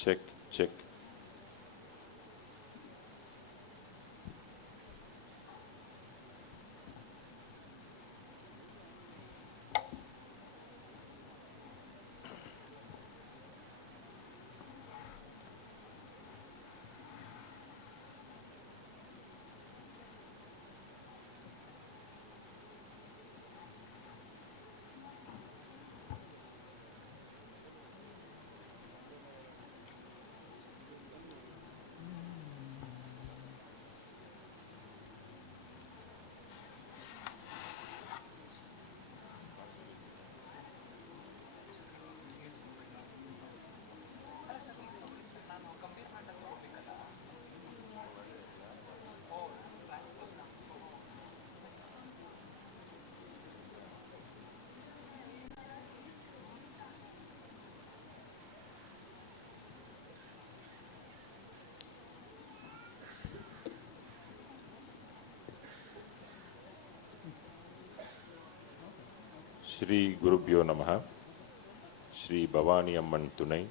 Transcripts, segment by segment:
Check, check. Shri Gurubhyo Namaha, Shri Bhavani Amman Tunai.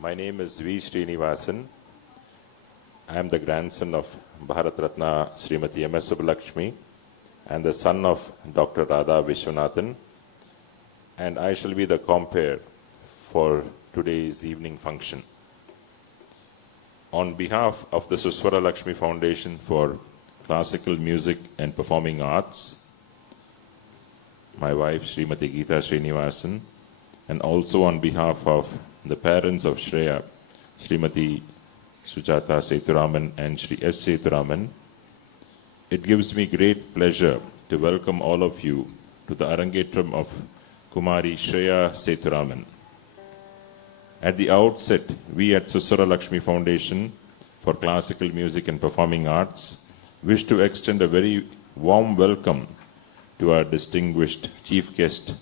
My name is V. Srinivasan. I am the grandson of Bharat Ratna Srimati M.S. Subbulakshmi and the son of Dr. Radha Vishwanathan. And I shall be the compere for today's evening function. On behalf of the Suswara Lakshmi Foundation for Classical Music and Performing Arts, my wife Srimati Geeta Srinivasan, and also on behalf of the parents of Shreya, Srimati Sujata Sethuraman and Shri S. Sethuraman, it gives me great pleasure to welcome all of you to the Arangetram of Kumari Shreya Sethuraman. At the outset, we at Suswara Lakshmi Foundation for Classical Music and Performing Arts wish to extend a very warm welcome to our distinguished chief guest,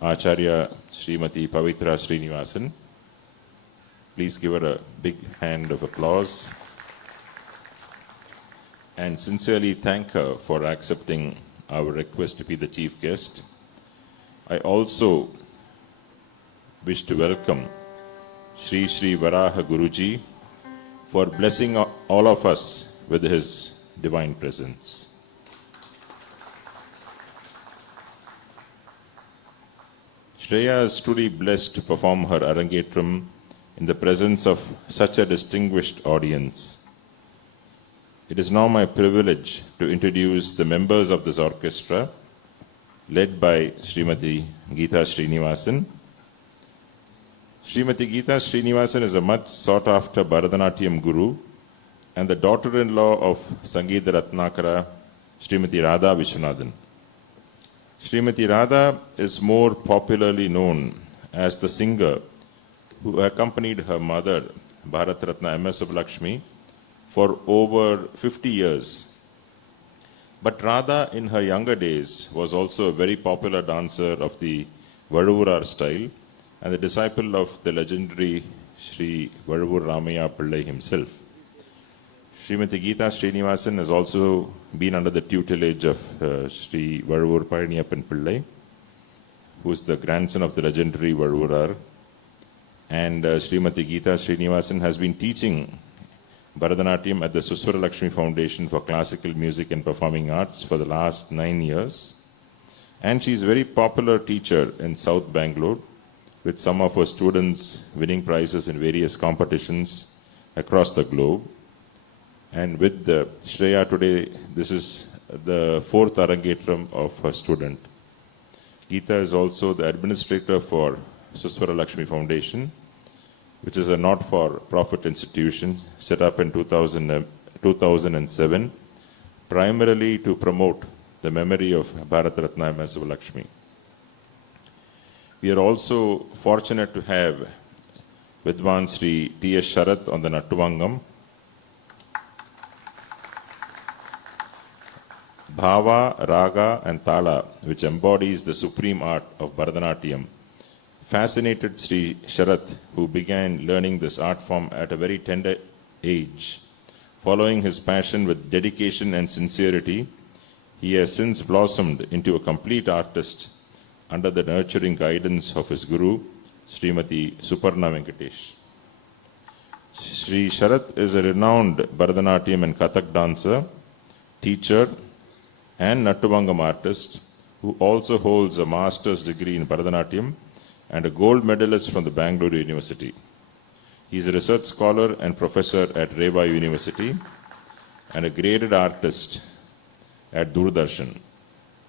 Acharya Srimati Pavitra Srinivasan. Please give her a big hand of applause and sincerely thank her for accepting our request to be the chief guest. I also wish to welcome Sri Sri Varaha Guruji for blessing all of us with his divine presence. Shreya is truly blessed to perform her Arangetram in the presence of such a distinguished audience. It is now my privilege to introduce the members of this orchestra, led by Srimati Geeta Srinivasan. Srimati Geeta Srinivasan is a much sought-after Bharatanatyam guru and the daughter-in-law of Sangeeta Ratnakara, Srimati Radha Vishwanathan. Srimati Radha is more popularly known as the singer who accompanied her mother, Bharat Ratna M.S. Subbulakshmi, for over 50 years. But Radha, in her younger days, was also a very popular dancer of the Varuvurar style and the disciple of the legendary Sri Varuvur Ramaya Pillai himself. Srimati Geeta Srinivasan has also been under the tutelage of Sri Varuvur Palaniyappan Pillai, who is the grandson of the legendary Varuvurar. And Srimati Geeta Srinivasan has been teaching Bharatanatyam at the Suswara Lakshmi Foundation for Classical Music and Performing Arts for the last 9 years. And she is a very popular teacher in South Bangalore, with some of her students winning prizes in various competitions across the globe. And with Shreya today, this is the fourth Arangetram of her student. Geeta is also the administrator for Suswara Lakshmi Foundation, which is a not-for-profit institution set up in 2007, primarily to promote the memory of Bharat Ratna M.S. Subbulakshmi. We are also fortunate to have Vidwan Sri T.S. Sharath on the Nattuvangam, Bhava, Raga and Tala, which embodies the supreme art of Bharatanatyam, fascinated Sri Sharath, who began learning this art form at a very tender age. Following his passion with dedication and sincerity, he has since blossomed into a complete artist under the nurturing guidance of his guru, Srimati Suparna Venkatesh. Sri Sharat is a renowned Bharatanatyam and Kathak dancer, teacher, and Nattuvangam artist who also holds a master's degree in Bharatanatyam and a gold medalist from the Bangalore University. He is a research scholar and professor at Reva University and a graded artist at Doordarshan.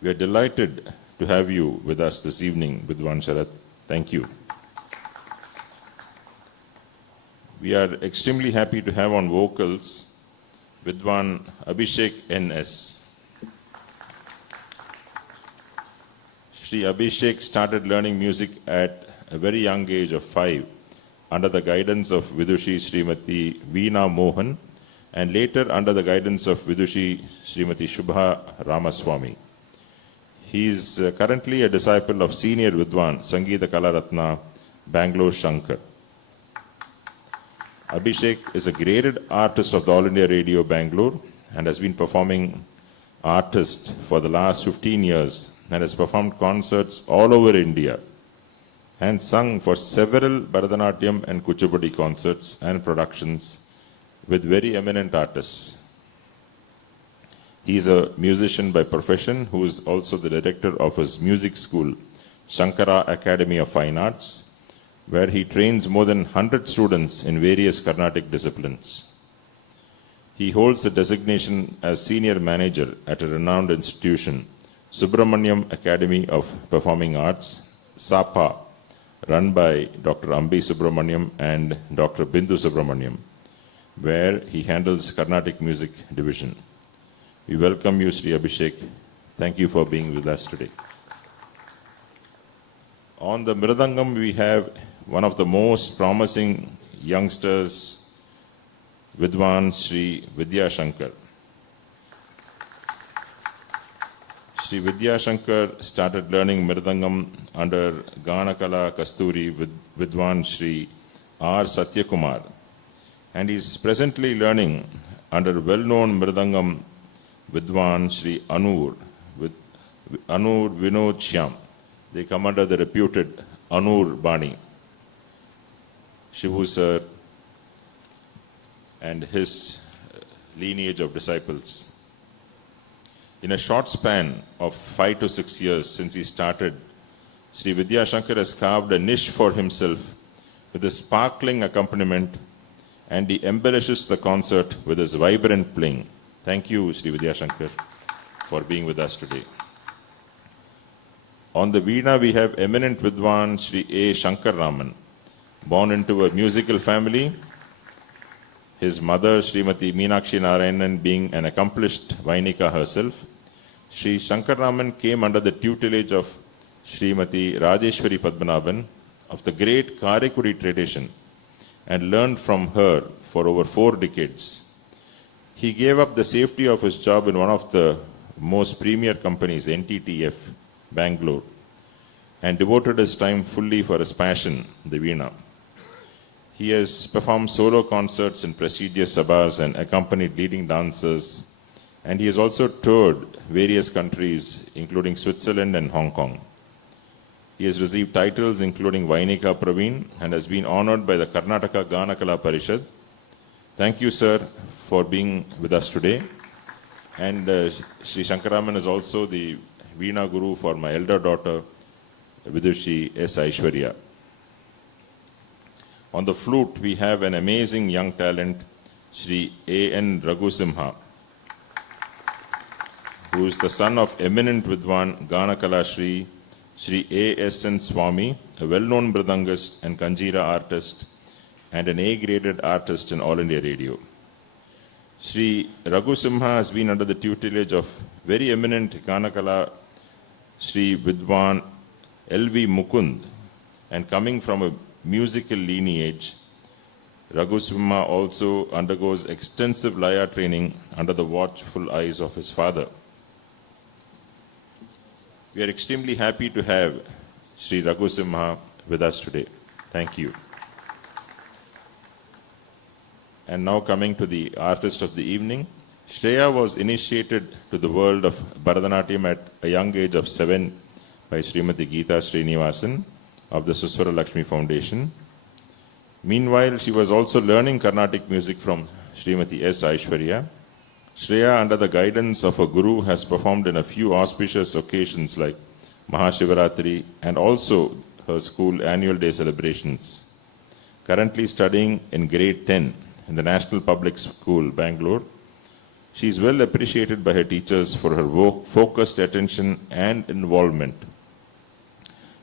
We are delighted to have you with us this evening, Vidwan Sharat. Thank you. We are extremely happy to have on vocals Vidwan Abhishek N.S. Sri Abhishek started learning music at a very young age of 5 under the guidance of Vidushi Srimati Veena Mohan and later under the guidance of Vidushi Srimati Shubha Ramaswamy. He is currently a disciple of senior Vidwan Sangeeta Kalaratna Bangalore Shankar. Abhishek is a graded artist of the All India Radio Bangalore and has been performing artist for the last 15 years and has performed concerts all over India and sung for several Bharatanatyam and Kuchipudi concerts and productions with very eminent artists. He is a musician by profession who is also the director of his music school, Shankara Academy of Fine Arts, where he trains more than 100 students in various Carnatic disciplines. He holds the designation as senior manager at a renowned institution, Subramaniam Academy of Performing Arts, SAPA, run by Dr. Ambi Subramaniam and Dr. Bindu Subramaniam, where he handles Carnatic music division. We welcome you, Sri Abhishek. Thank you for being with us today. On the Mridangam, we have one of the most promising youngsters, Vidwan Sri Vidya Shankar. Sri Vidya Shankar started learning Mridangam under Ganakala Kasturi with Vidwan Sri R. Satyakumar, and he is presently learning under well-known Mridangam Vidwan Sri Anur, with Anur Vinod Shyam. They come under the reputed Anur Bani. Shivu sir and his lineage of disciples. In a short span of 5 to 6 years since he started, Sri Vidya Shankar has carved a niche for himself with a sparkling accompaniment, and he embellishes the concert with his vibrant playing. Thank you, Sri Vidya Shankar, for being with us today. On the Veena, we have eminent Vidwan Sri A. Shankar Raman. Born into a musical family, his mother, Srimati Meenakshi Narayanan, being an accomplished Vainika herself, Sri Shankar Raman came under the tutelage of Srimati Rajeshwari Padmanabhan of the great Karaikuri tradition and learned from her for over 4 decades. He gave up the safety of his job in one of the most premier companies, NTTF, Bangalore, and devoted his time fully for his passion, the Veena. He has performed solo concerts in prestigious sabhas and accompanied leading dancers, and he has also toured various countries, including Switzerland and Hong Kong. He has received titles including Vainika Praveen and has been honored by the Karnataka Ganakala Parishad. Thank you, sir, for being with us today. And Sri Shankaraman is also the Veena Guru for my elder daughter, Vidushi S. Aishwarya. On the flute, we have an amazing young talent, Sri A.N. Raghusimha, who is the son of eminent Vidwan Ganakala Sri A.S.N. Swami, a well-known Mridangist and Kanjira artist, and an A-graded artist in All India Radio. Sri Raghusimha has been under the tutelage of very eminent Ganakala Sri Vidwan L.V. Mukund, and coming from a musical lineage, Raghusimha also undergoes extensive Laya training under the watchful eyes of his father. We are extremely happy to have Sri Raghusimha with us today. Thank you. And now coming to the artist of the evening, Shreya was initiated to the world of Bharatanatyam at a young age of 7 by Srimati Geeta Srinivasan of the Suswara Lakshmi Foundation. Meanwhile, she was also learning Carnatic music from Srimati S. Aishwarya. Shreya, under the guidance of a guru, has performed in a few auspicious occasions like Mahashivaratri and also her school annual day celebrations. Currently studying in grade 10 in the National Public School, Bangalore, she is well appreciated by her teachers for her focused attention and involvement.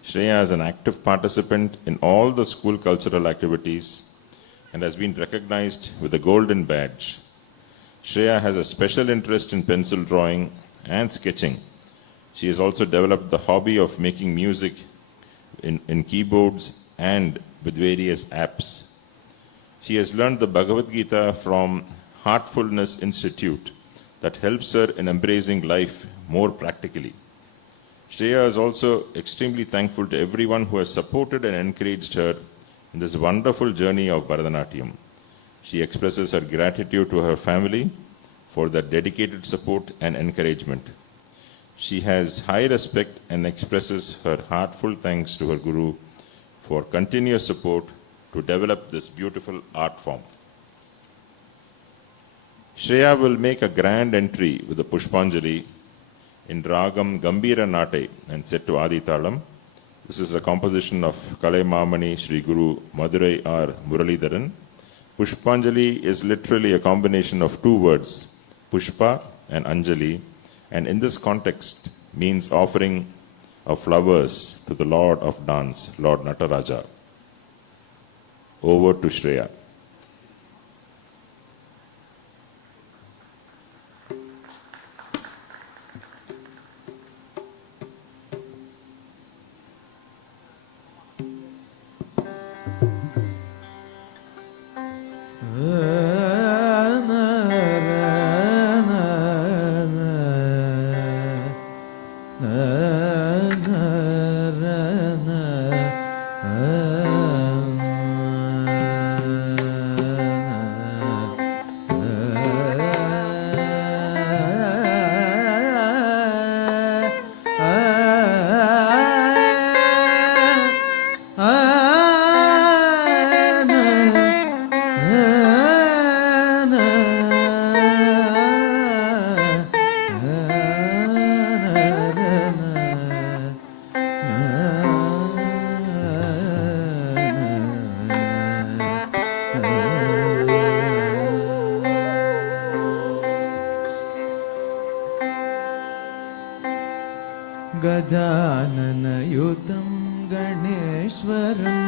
Shreya is an active participant in all the school cultural activities and has been recognized with a golden badge. Shreya has a special interest in pencil drawing and sketching. She has also developed the hobby of making music in keyboards and with various apps. She has learned the Bhagavad Gita from Heartfulness Institute that helps her in embracing life more practically. Shreya is also extremely thankful to everyone who has supported and encouraged her in this wonderful journey of Bharatanatyam. She expresses her gratitude to her family for their dedicated support and encouragement. She has high respect and expresses her heartfelt thanks to her Guru for continuous support to develop this beautiful art form. Shreya will make a grand entry with the Pushpanjali in Ragam Gambhira Nate and set to Adi Talam. This is a composition of Kalai Mamani Sri Guru Madurai R. Muralidharan. Pushpanjali is literally a combination of two words, Pushpa and Anjali, and in this context means offering of flowers to the Lord of Dance, Lord Nataraja. Over to Shreya. गजाननयुतं गणेश्वरम्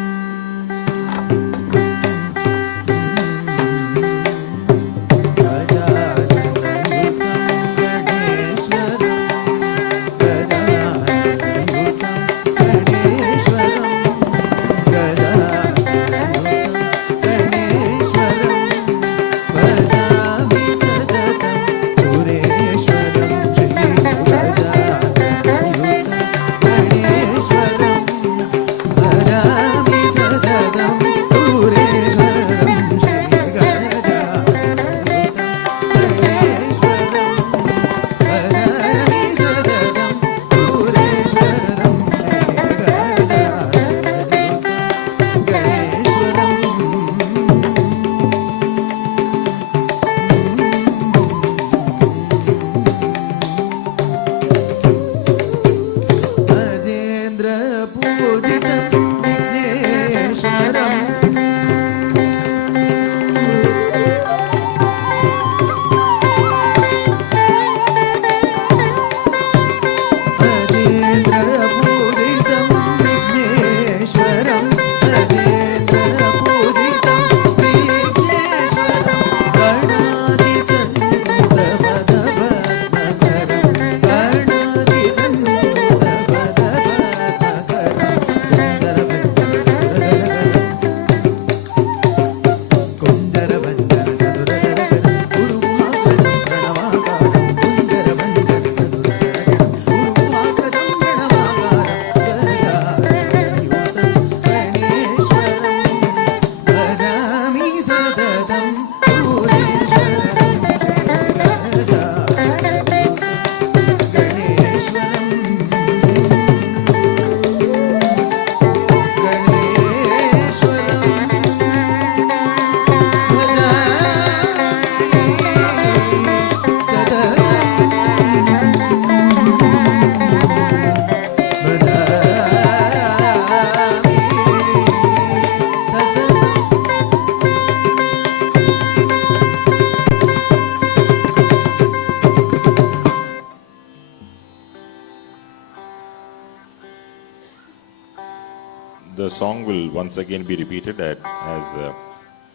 The song will once again be repeated as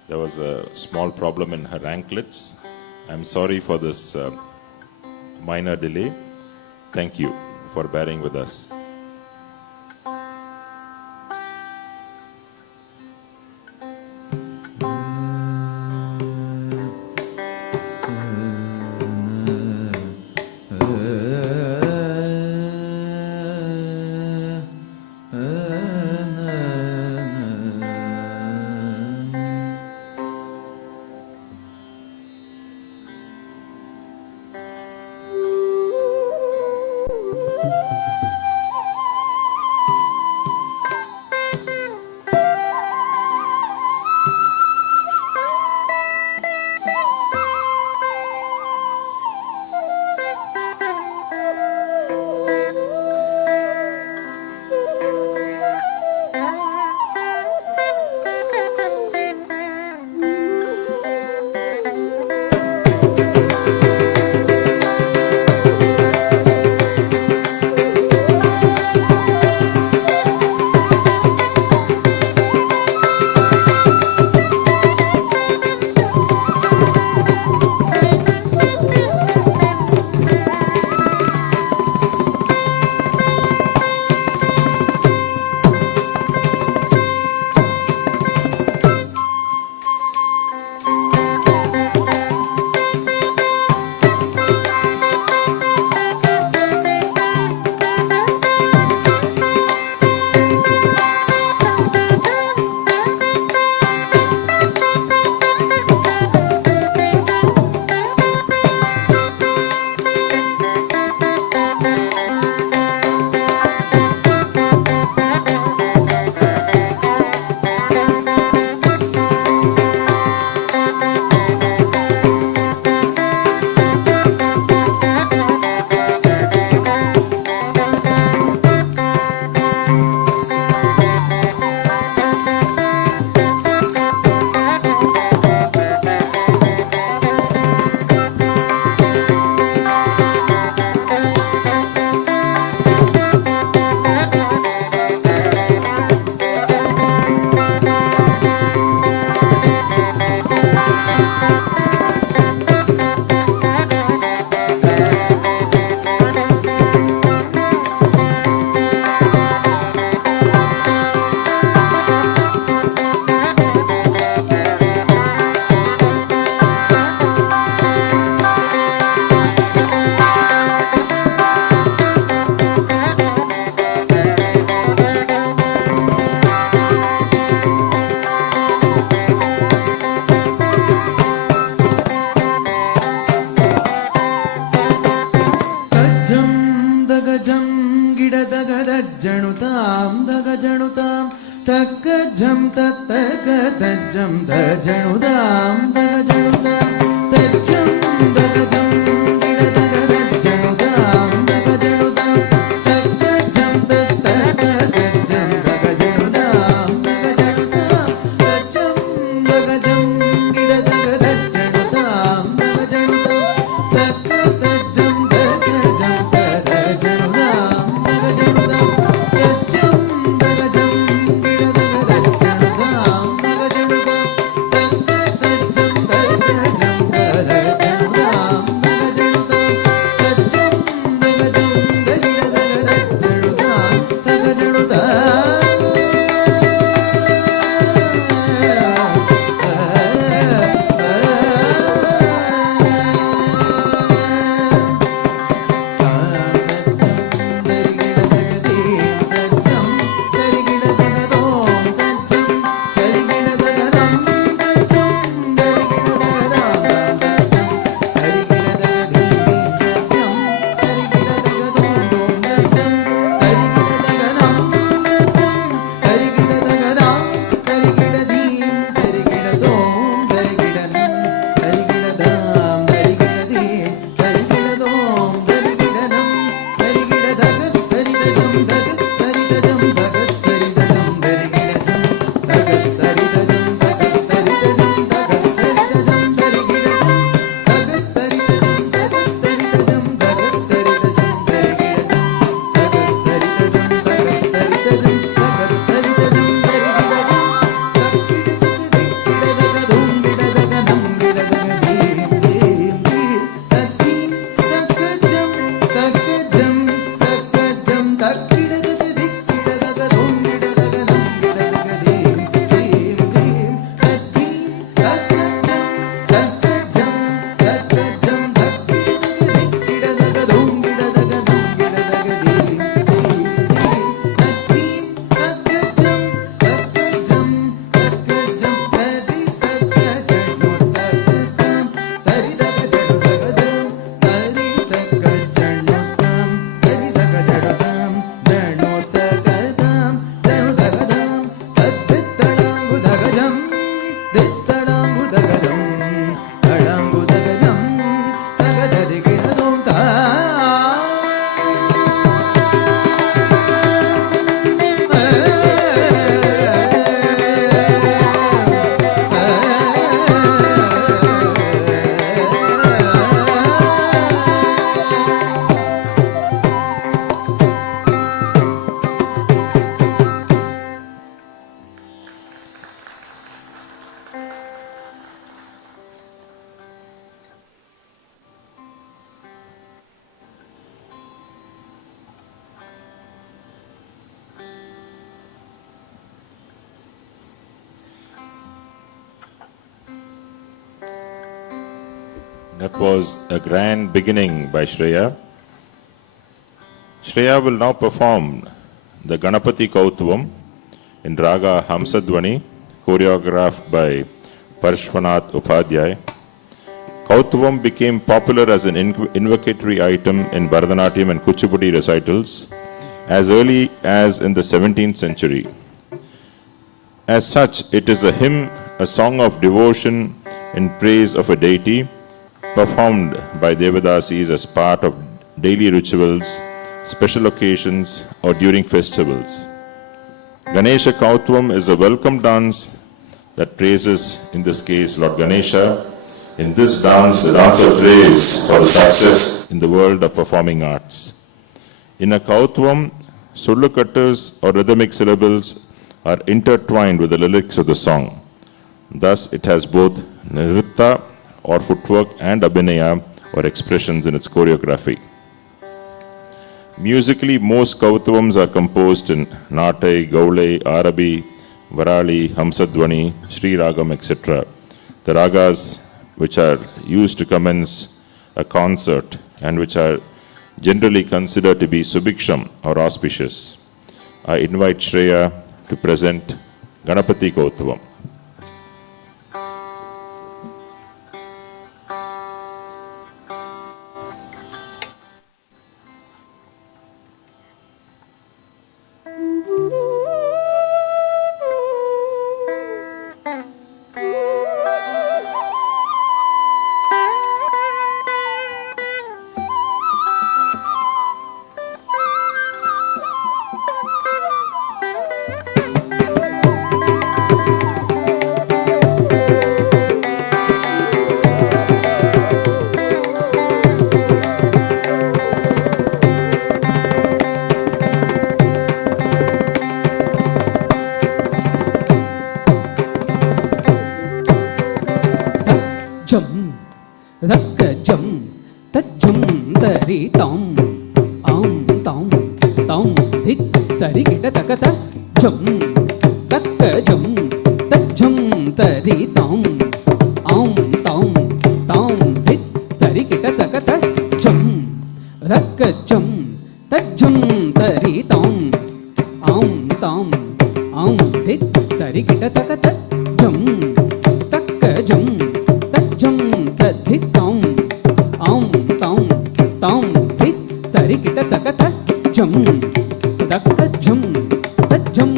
there was a small problem in her anklets. I'm sorry for this minor delay. Thank you for bearing with us. गिडदगदज्जणुतां दगजणुतां तक्कज्जं तत्तगदज्जं दजणुतां दगजणुतां तज्जं दगजं गिडदगदज्जणुतां दगजणुतां तक्कज्जं तत्तगदज्जं दगजणुतां दगजणुतां तज्जं दगजं गिडदगदज्जणुतां दगजणुतां तक्कज्जं दगजं दगजणुतां दगजणुतां தக்கிடதக திக்கிடதக தோங்கிடதக நங்கிடதக தீம் தீம் தீம் தத்தீம் தக்கஜம் தக்கஜம் தக்கஜம் தக்கிடதக திக்கிடதக தோங்கிடதக நங்கிடதக தீம் தீம் தீம் தத்தீம் தக்கஜம் தக்கஜம் தக்கஜம் தரி தக்கஜம் தக்கஜம் தரி தக்கஜம் தரி தக்கஜம் தரி தக்கஜம் தனோதகதம் தனோதகதம் தத்தித்தடாங்குதகஜம் தித்தடாங்குதகஜம் தடாங்குதகஜம் தகததிகினதோம் தா That was a grand beginning by Shreya. Shreya will now perform the Ganapati Kautvam in Raga Hamsadvani, choreographed by Parshvanath Upadhyay. Kautvam became popular as an invocatory item in Bharatanatyam and Kuchipudi recitals as early as in the 17th century. As such, it is a hymn, a song of devotion in praise of a deity, performed by Devadasis as part of daily rituals, special occasions, or during festivals. Ganesha Kautvam is a welcome dance that praises, in this case, Lord Ganesha. In this dance, the dancer prays for the success in the world of performing arts. In a Kautvam, Sullukattars or rhythmic syllables are intertwined with the lyrics of the song. Thus, it has both nritta or footwork and abhinaya or expressions in its choreography. Musically, most Kautvams are composed in Natai, Gaulai, Arabi, Varali, Hamsadvani, Sri Ragam, etc. The ragas which are used to commence a concert and which are generally considered to be subhiksham or auspicious. I invite Shreya to present Ganapati Kautvam. Jum, rakka jum, ta jum tari tom, tom, hit tari kita takata jum, rakka jum, ta jum tari tom, tom, hit tari kita takata jum, rakka jum, ta jum tari tom, hit tari kita takata jum, takka jum. Jum, takka jum, ta jum,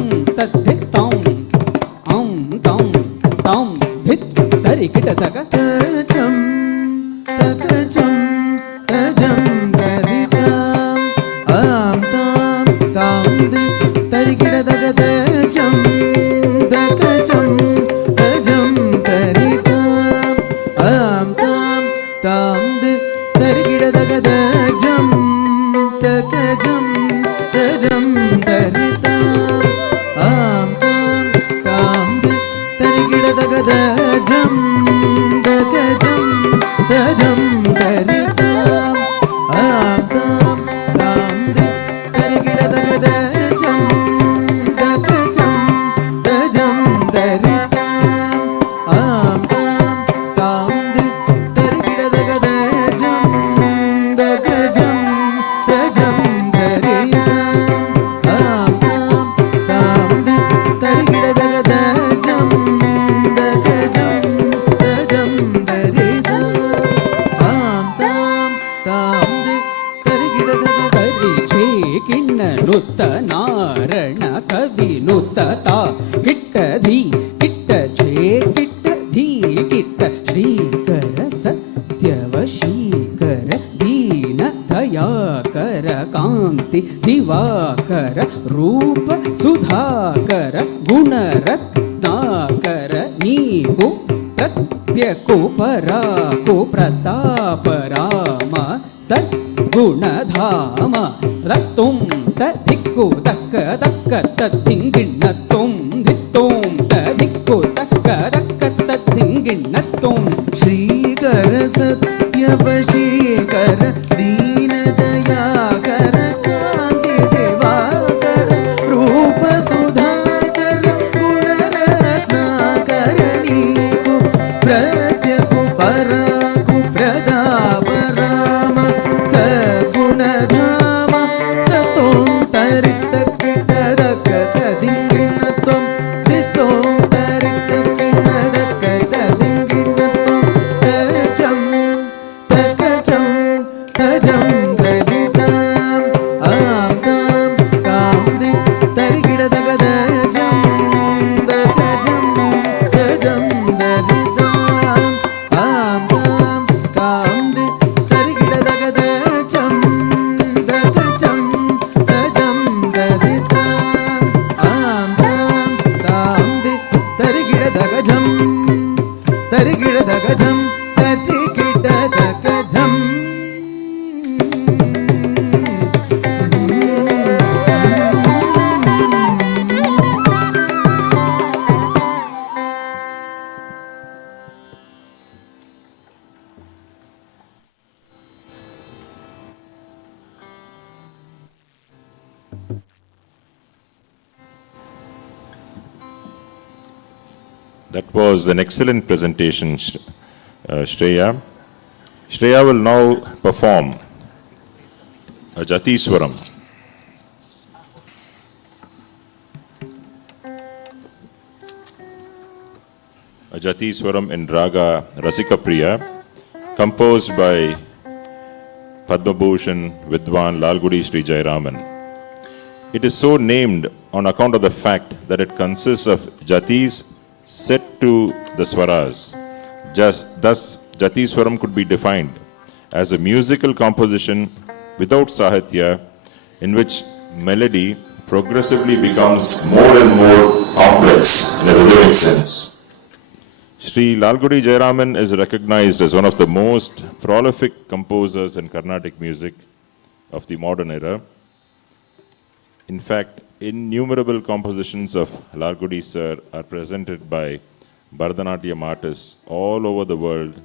चरण कविनुतता किट्ट धी किट्ट छे किट्ट धी किट्ट श्रीकर सत्यवशीकर दीन दयाकर कांति दिवाकर रूप सुधाकर गुणरत्नाकर नीकु प्रत्यकु पराकु प्रताप राम सद्गुणधाम रत्तुं तदिक्कु तक्क तक्क तद्दिङ्गिण्णत्तुं दित्तुं तदिक्कु तक्क तक्क तद्दिङ्गिण्णत्तुं श्रीकर सत्यवशीकर दीनदयाकर कान्ति दिवाकर रूप सुधाकर गुणरत्नाकर नीकु प्रत्यकु पराकु प्रताप राम सद्गुणधाम ततों तरिक्त किटदक तदिङ्गिणत्वं दित्तों तरिक्त किटदक तदिङ्गिणत्वं तजं तकजं तजं तदिताम् आं तां कां दि तरिगिडदगदजं दकजं तजं ददिताम् आं तां कां दि तरिगिडदगदजं दकजं तजं ददिताम् आं तां कां दि तरिगिडदगजं तरिगिडदगजं तरिगिडदगजं That was an excellent presentation, Shreya. Shreya will now perform a Jatiswaram. A Jatiswaram in Raga Rasikapriya, composed by Padma Bhushan Vidwan Lalgudi Sri Jayaraman. It is so named on account of the fact that it consists of jatis set to the swaras. Thus, Jatiswaram could be defined as a musical composition without sahitya in which melody progressively becomes more and more complex in a rhythmic sense. Sri Lalgudi Jayaraman is recognized as one of the most prolific composers in Carnatic music of the modern era. In fact, innumerable compositions of Lalgudi sir are presented by Bharatanatyam artists all over the world,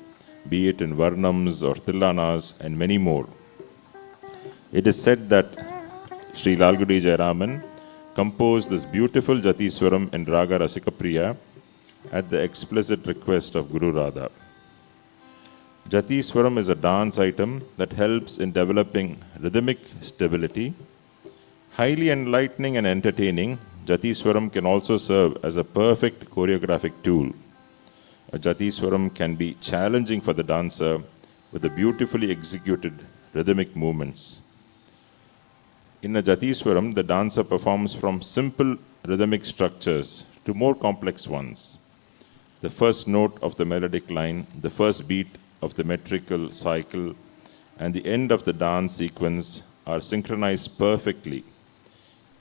be it in Varnams or Tillanas and many more. It is said that Sri Lalgudi Jayaraman composed this beautiful Jatiswaram in Raga Rasikapriya at the explicit request of Guru Radha. Jatiswaram is a dance item that helps in developing rhythmic stability. Highly enlightening and entertaining, Jatiswaram can also serve as a perfect choreographic tool. A Jatiswaram can be challenging for the dancer with the beautifully executed rhythmic movements. In a Jatiswaram, the dancer performs from simple rhythmic structures to more complex ones. The first note of the melodic line, the first beat of the metrical cycle, and the end of the dance sequence are synchronized perfectly.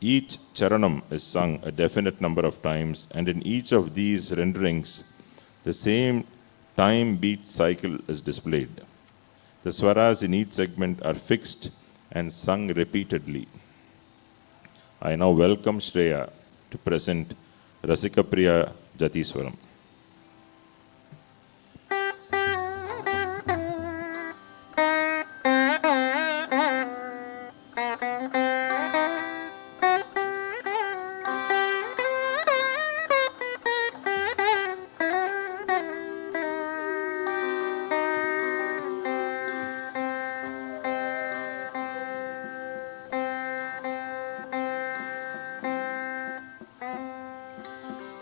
Each charanam is sung a definite number of times, and in each of these renderings, the same time beat cycle is displayed. The swaras in each segment are fixed and sung repeatedly. I now welcome Shreya to present Rasikapriya Jatiswaram.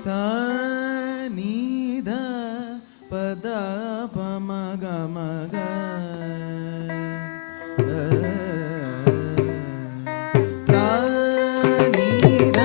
सा नि ध प the प म ग म ग सा नि ध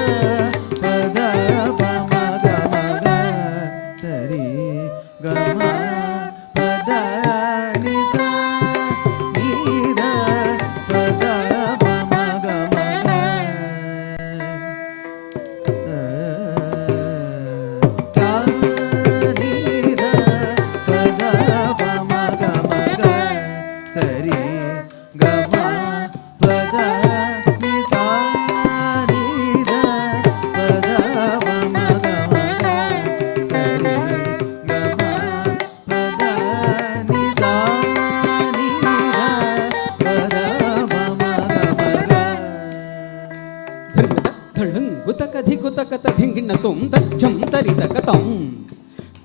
తళంగు తక ధికు తక ధింగిణ తుం తజ్జం తరి తక తం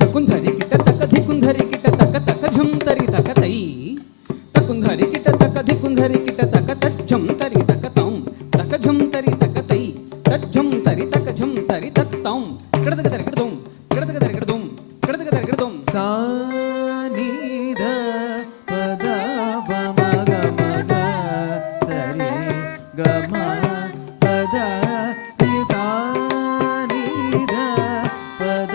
తకుంధరి కిట తక ధికుంధరి కిట తక తక ఝం తరి తక తై తకుంధరి కిట తక ధికుంధరి కిట తక తజ్జం తరి తక తం తక ఝం తరి తక తై తజ్జం తరి తక ఝం తరి తత్తం కిడతక తరి కిడతం కిడతక తరి కిడతం కిడతక తరి కిడతం సా నీ ద పద ప మ గ మ గ సరి గ మ పద ని సా నీ ద పద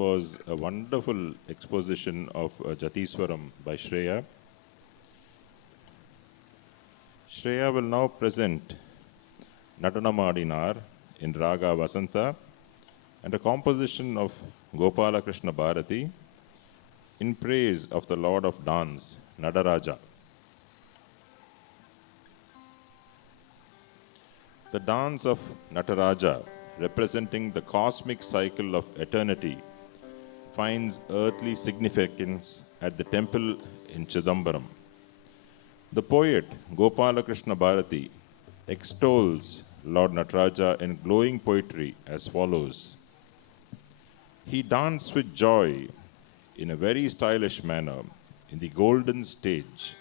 was a wonderful exposition of Jatiswaram by Shreya. Shreya will now present Natanamadinar in Raga Vasanta and a composition of Gopala Krishna Bharati in praise of the Lord of Dance, Nadaraja. The dance of Nataraja, representing the cosmic cycle of eternity, finds earthly significance at the temple in Chidambaram. The poet Gopala Krishna Bharati extols Lord Nataraja in glowing poetry as follows. He danced with joy in a very stylish manner in the golden stage,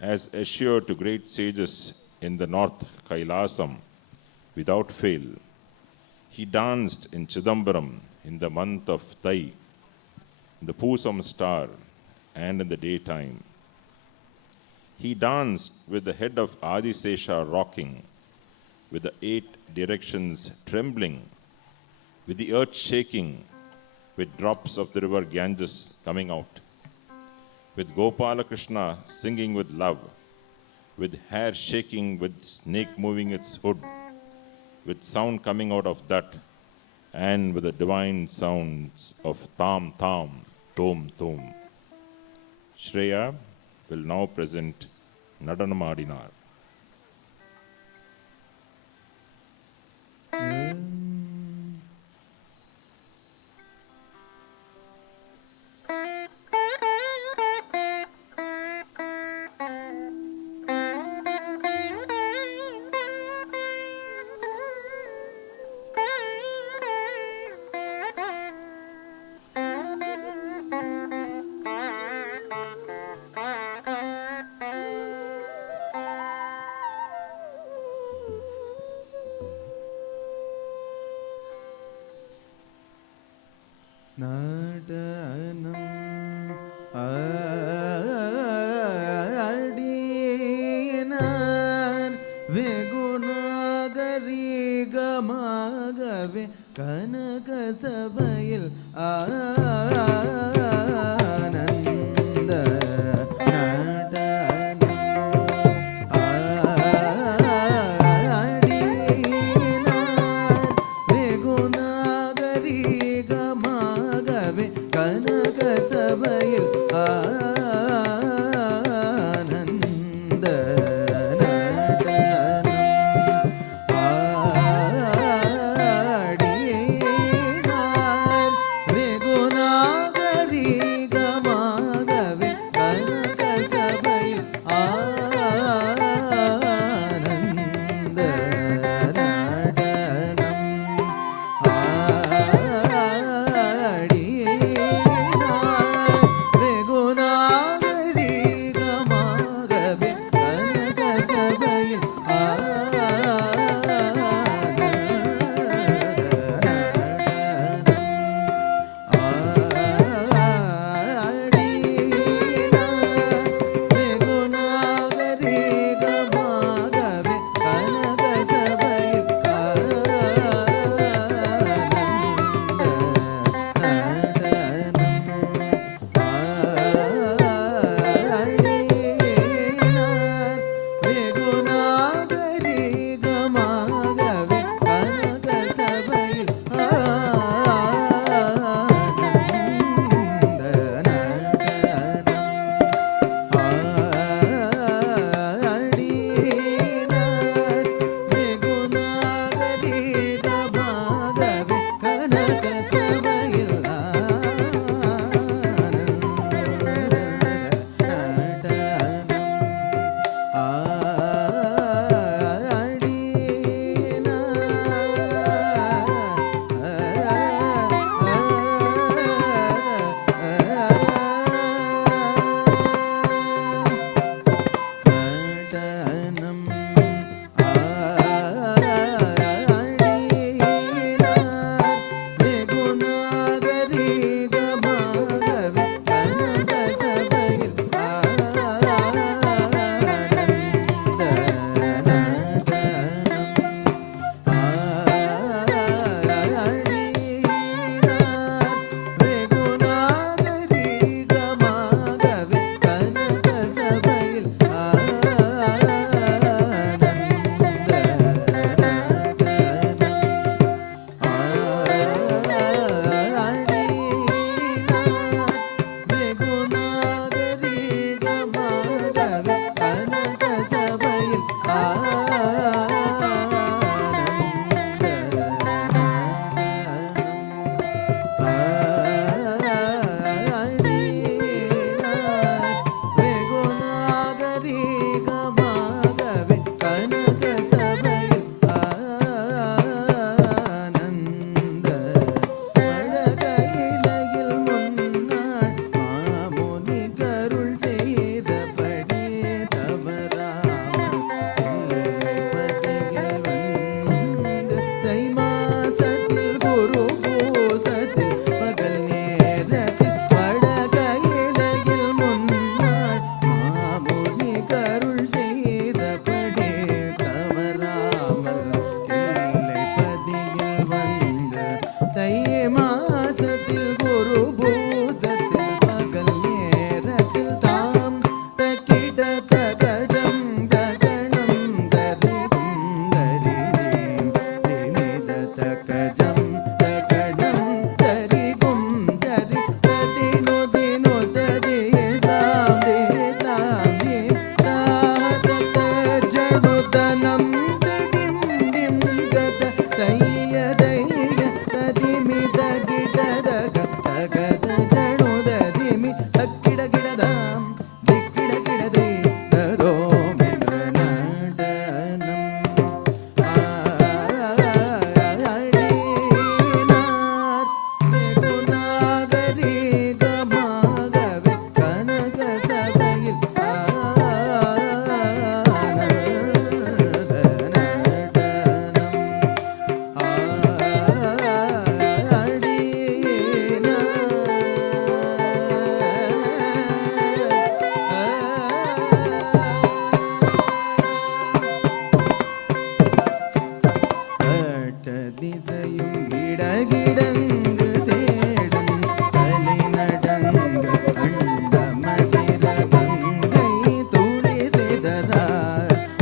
as assured to great sages in the north Kailasam without fail. He danced in Chidambaram in the month of Thai, in the Pusam star, and in the daytime. He danced with the head of Adisesha rocking, with the 8 directions trembling, with the earth shaking, with drops of the river Ganges coming out, with Gopala Krishna singing with love, with hair shaking, with snake moving its hood, with sound coming out of that, and with the divine sounds of Tam Tam, Tom Tom. Shreya will now present Nadanamadinar. நடனம் ஆடினார் வெகுநாகரிகமாகவே கனக சபையில் ஆனந்த நடனம் ஆடினார் வெகுநாகரிகமாகவே கனக சபையில் ஆனந்த நடனம் ஆடினார் வெகுநாகரிகமாகவே கனக சபையில் ஆனந்த நடனம்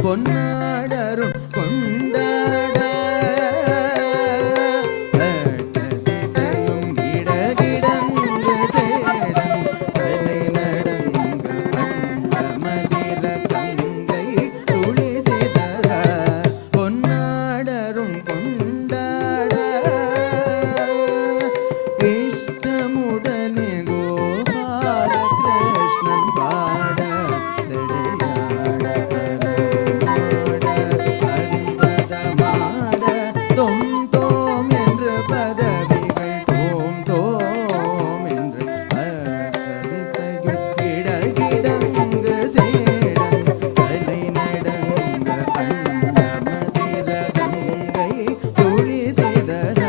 பொன்னாடரும் கொண்டாட திசையும் இடகிடங்கு சேடன் தலை நடங்கு அண்டமதிர கங்கை துளி சிதற பொன்னாடரும் கொண்டாட இஷ்டமுடனே கோபால கிருஷ்ணன் பாட செடையாட பரமாட தொம் தோம் என்று பதவிகள் தோம் தோம் என்று திசையுள் கிடகிடங்கு சேடன் தலை நடங்கு அண்டமதிர கங்கை துளி சிதற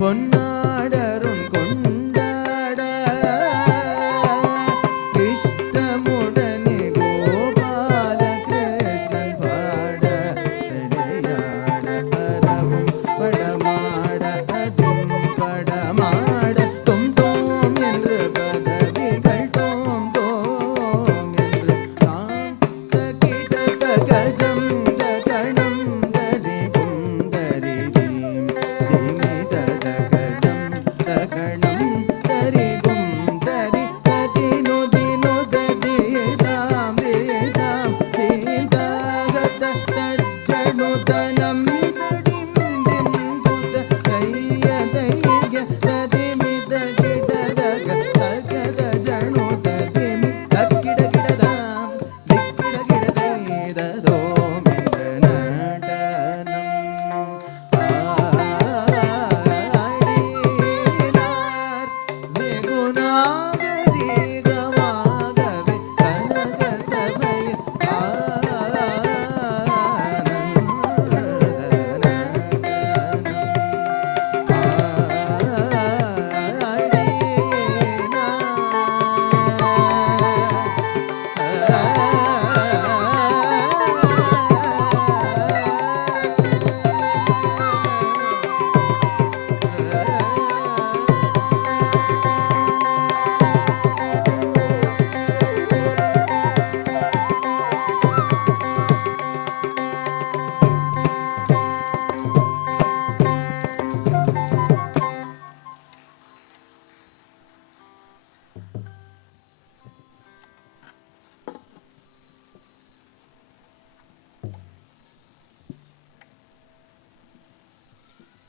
பொன்னாடரும் கொண்டாட இஷ்டமுடனே கோபால கிருஷ்ணன் பாட செடையாட பரவும் படமாட அதும் படமாட தொம் தோம் என்று பதவிகள் தோம் தோம் என்று தாம் தகிட தகஜம் தகணம் தரி புந்தரி தீம் தீமி ததகஜம் தகணம் தரி புந்தரி ததினு தினு ததீதாம் தீதாம் தீம் தகத தஜ்ஜனு தனம் தடிம் திம் சுத தைய தைய ததிமி தகிட தக தகத ஜனு ததிமி தக்கிட கிடதாம் திக்கிட கிடதேததோம் என்ற நடனம் ஆடினார் வெகுநாகரீகமாகவே கனக சபையில்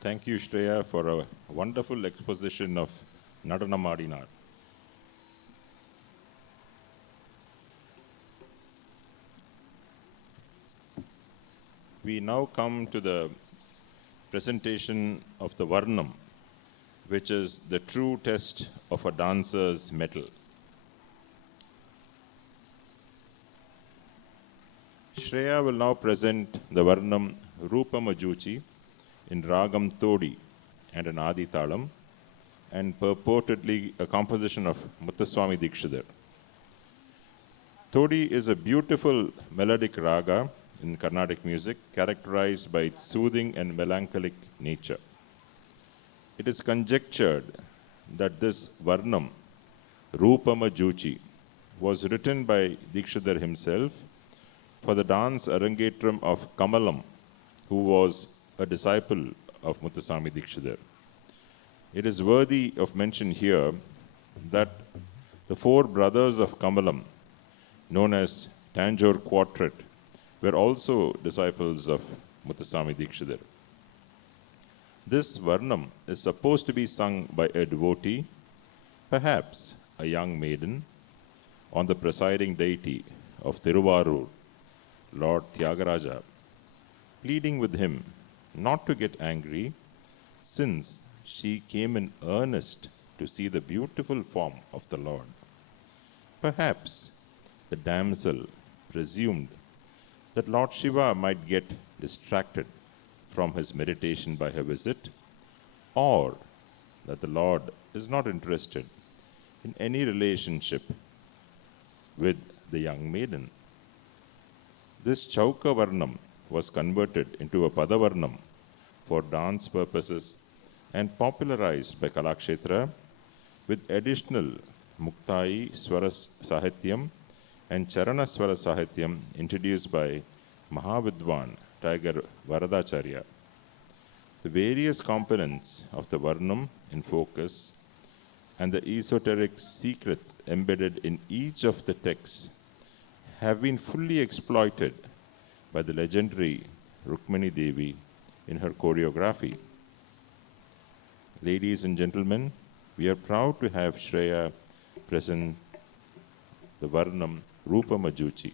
Thank you, Shreya, for a wonderful exposition of Nadanam Adinar. We now come to the presentation of the Varnam, which is the true test of a dancer's mettle. Shreya will now present the Varnam Rupamajuchi in Ragam Todi and an Adi Talam, and purportedly a composition of Muthuswami Dikshidhar. Todi is a beautiful melodic raga in Carnatic music, characterized by its soothing and melancholic nature. It is conjectured that this Varnam, Rupamajuchi, was written by Dikshidhar himself for the dance Arangetram of Kamalam, who was a disciple of Muthuswami Dikshidhar. It is worthy of mention here that the four brothers of Kamalam, known as Tanjore Quartet, were also disciples of Muthuswami Dikshidhar. This Varnam is supposed to be sung by a devotee, perhaps a young maiden, on the presiding deity of Thiruvarur, Lord Tyagaraja, pleading with him not to get angry, since she came in earnest to see the beautiful form of the Lord. Perhaps the damsel presumed that Lord Shiva might get distracted from his meditation by her visit, or that the Lord is not interested in any relationship with the young maiden. This Chauka Varnam was converted into a Padavarnam for dance purposes and popularized by Kalakshetra with additional Muktai Swaras Sahityam and Charana Swara Sahityam introduced by Mahavidwan Tiger Varadacharya. The various components of the Varnam in focus and the esoteric secrets embedded in each of the texts have been fully exploited by the legendary Rukmani Devi in her choreography. Ladies and gentlemen, we are proud to have Shreya present the Varnam Rupa Majuchi.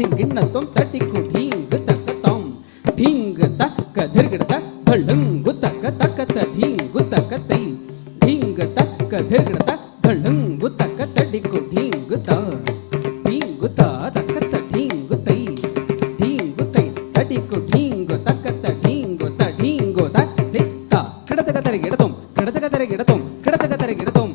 धिंगिणतों तटिकु Dhing तकतों Dhing तक धिरगड़ता धलंगु तक तकत ढींगु तकतई ढींग तक धिरगड़ता धलंगु तक तटिकु ढींग ता ढींग ता तकत ढींग तई ढींग तई तटिकु ढींग तकत ढींग ता दित्ता किडतक तरिगिडतों किडतक तरिगिडतों किडतक तरिगिडतों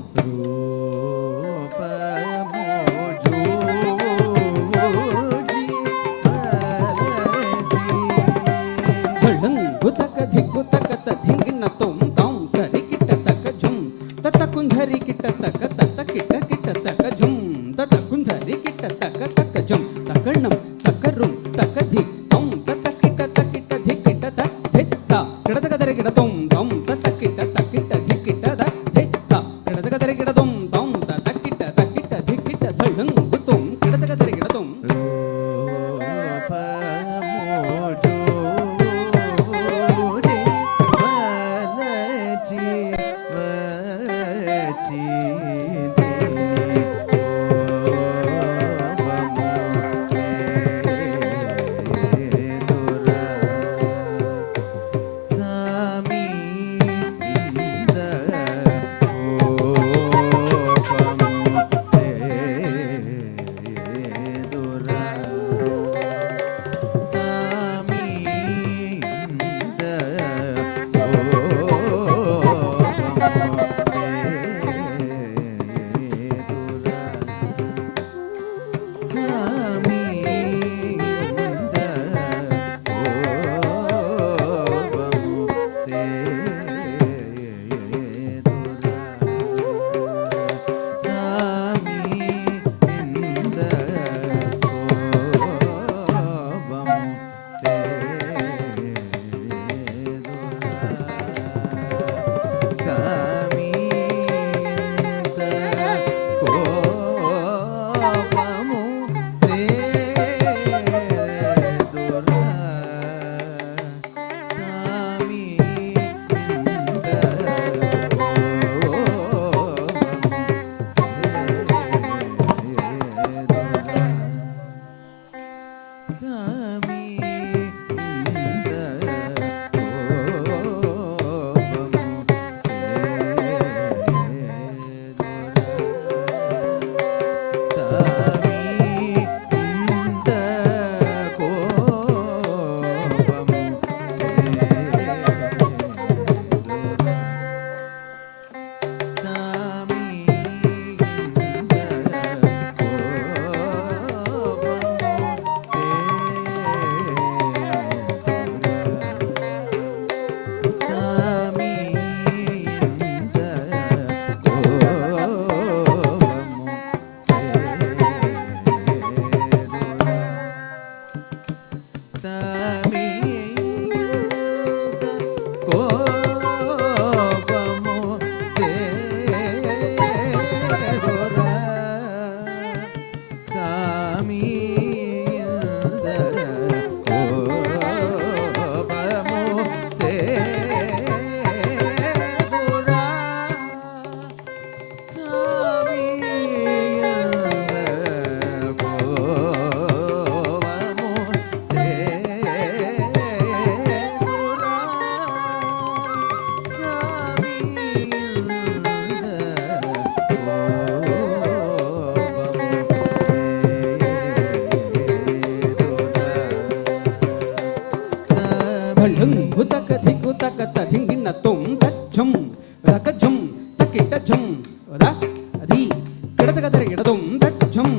கிடதக தரிகிடதும் தச்சம்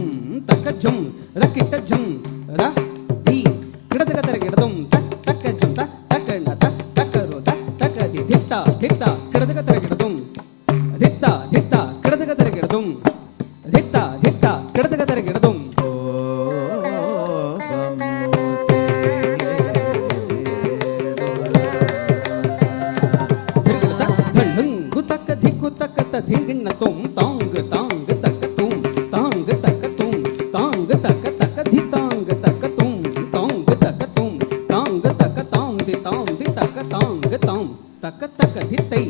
தக்கச்சம் ரக்கிட்டச்சம் ர தி கிடதக தரிகிடதும் தக்கச்சம் தக்கண்ண தக்கரு தக்கதி தித்தா தித்தா கிடதக தரிகிடதும் தித்தா தித்தா கிடதக தரிகிடதும் தித்தா தித்தா கிடதக தரிகிடதும் தள்ளுங்கு தக்க திக்கு தக்கத்த திங்கிண்ணத்தும் தாங்கு தாங்கு தக்கத்தும் தாங்கு தக்கத்தும் தாங்கு தக்க தக்க தி தாங்கு தக்கத்தும் தாங்கு தக்கத்தும் தாங்கு தக்க தாங்கு தாங்கு தக்க தாங்கு தாம் தக்க தக்க தித்தை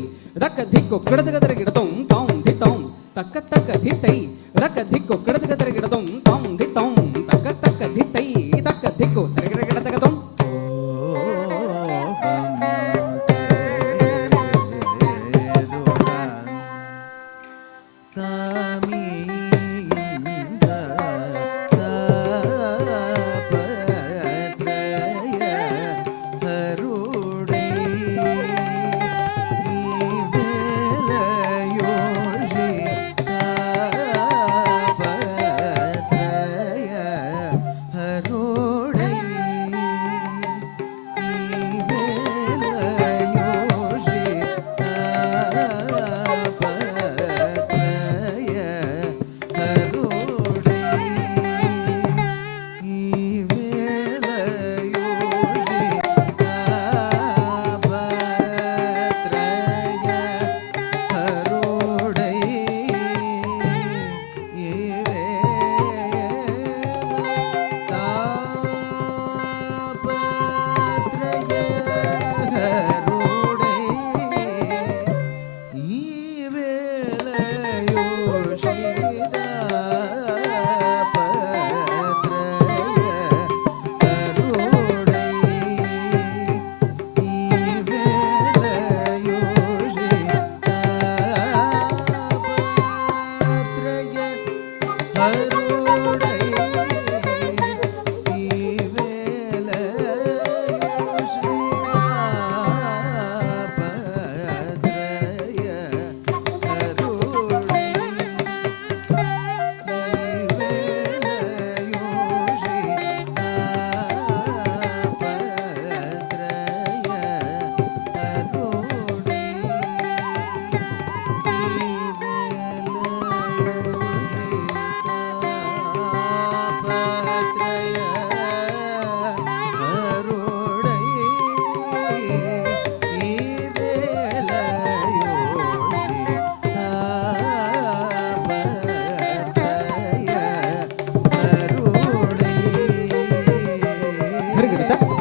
ரக்க திக்கு கிடதக தரகிடதும் தாம் தித்தாம் தக்க தக்க தித்தை ரக்க திக்கு கிடதக தரகிடதும் தாம் தித்தாம் தக்க தக்க தித்தை தக்க திக்கு தரகிடதகதும் சாமி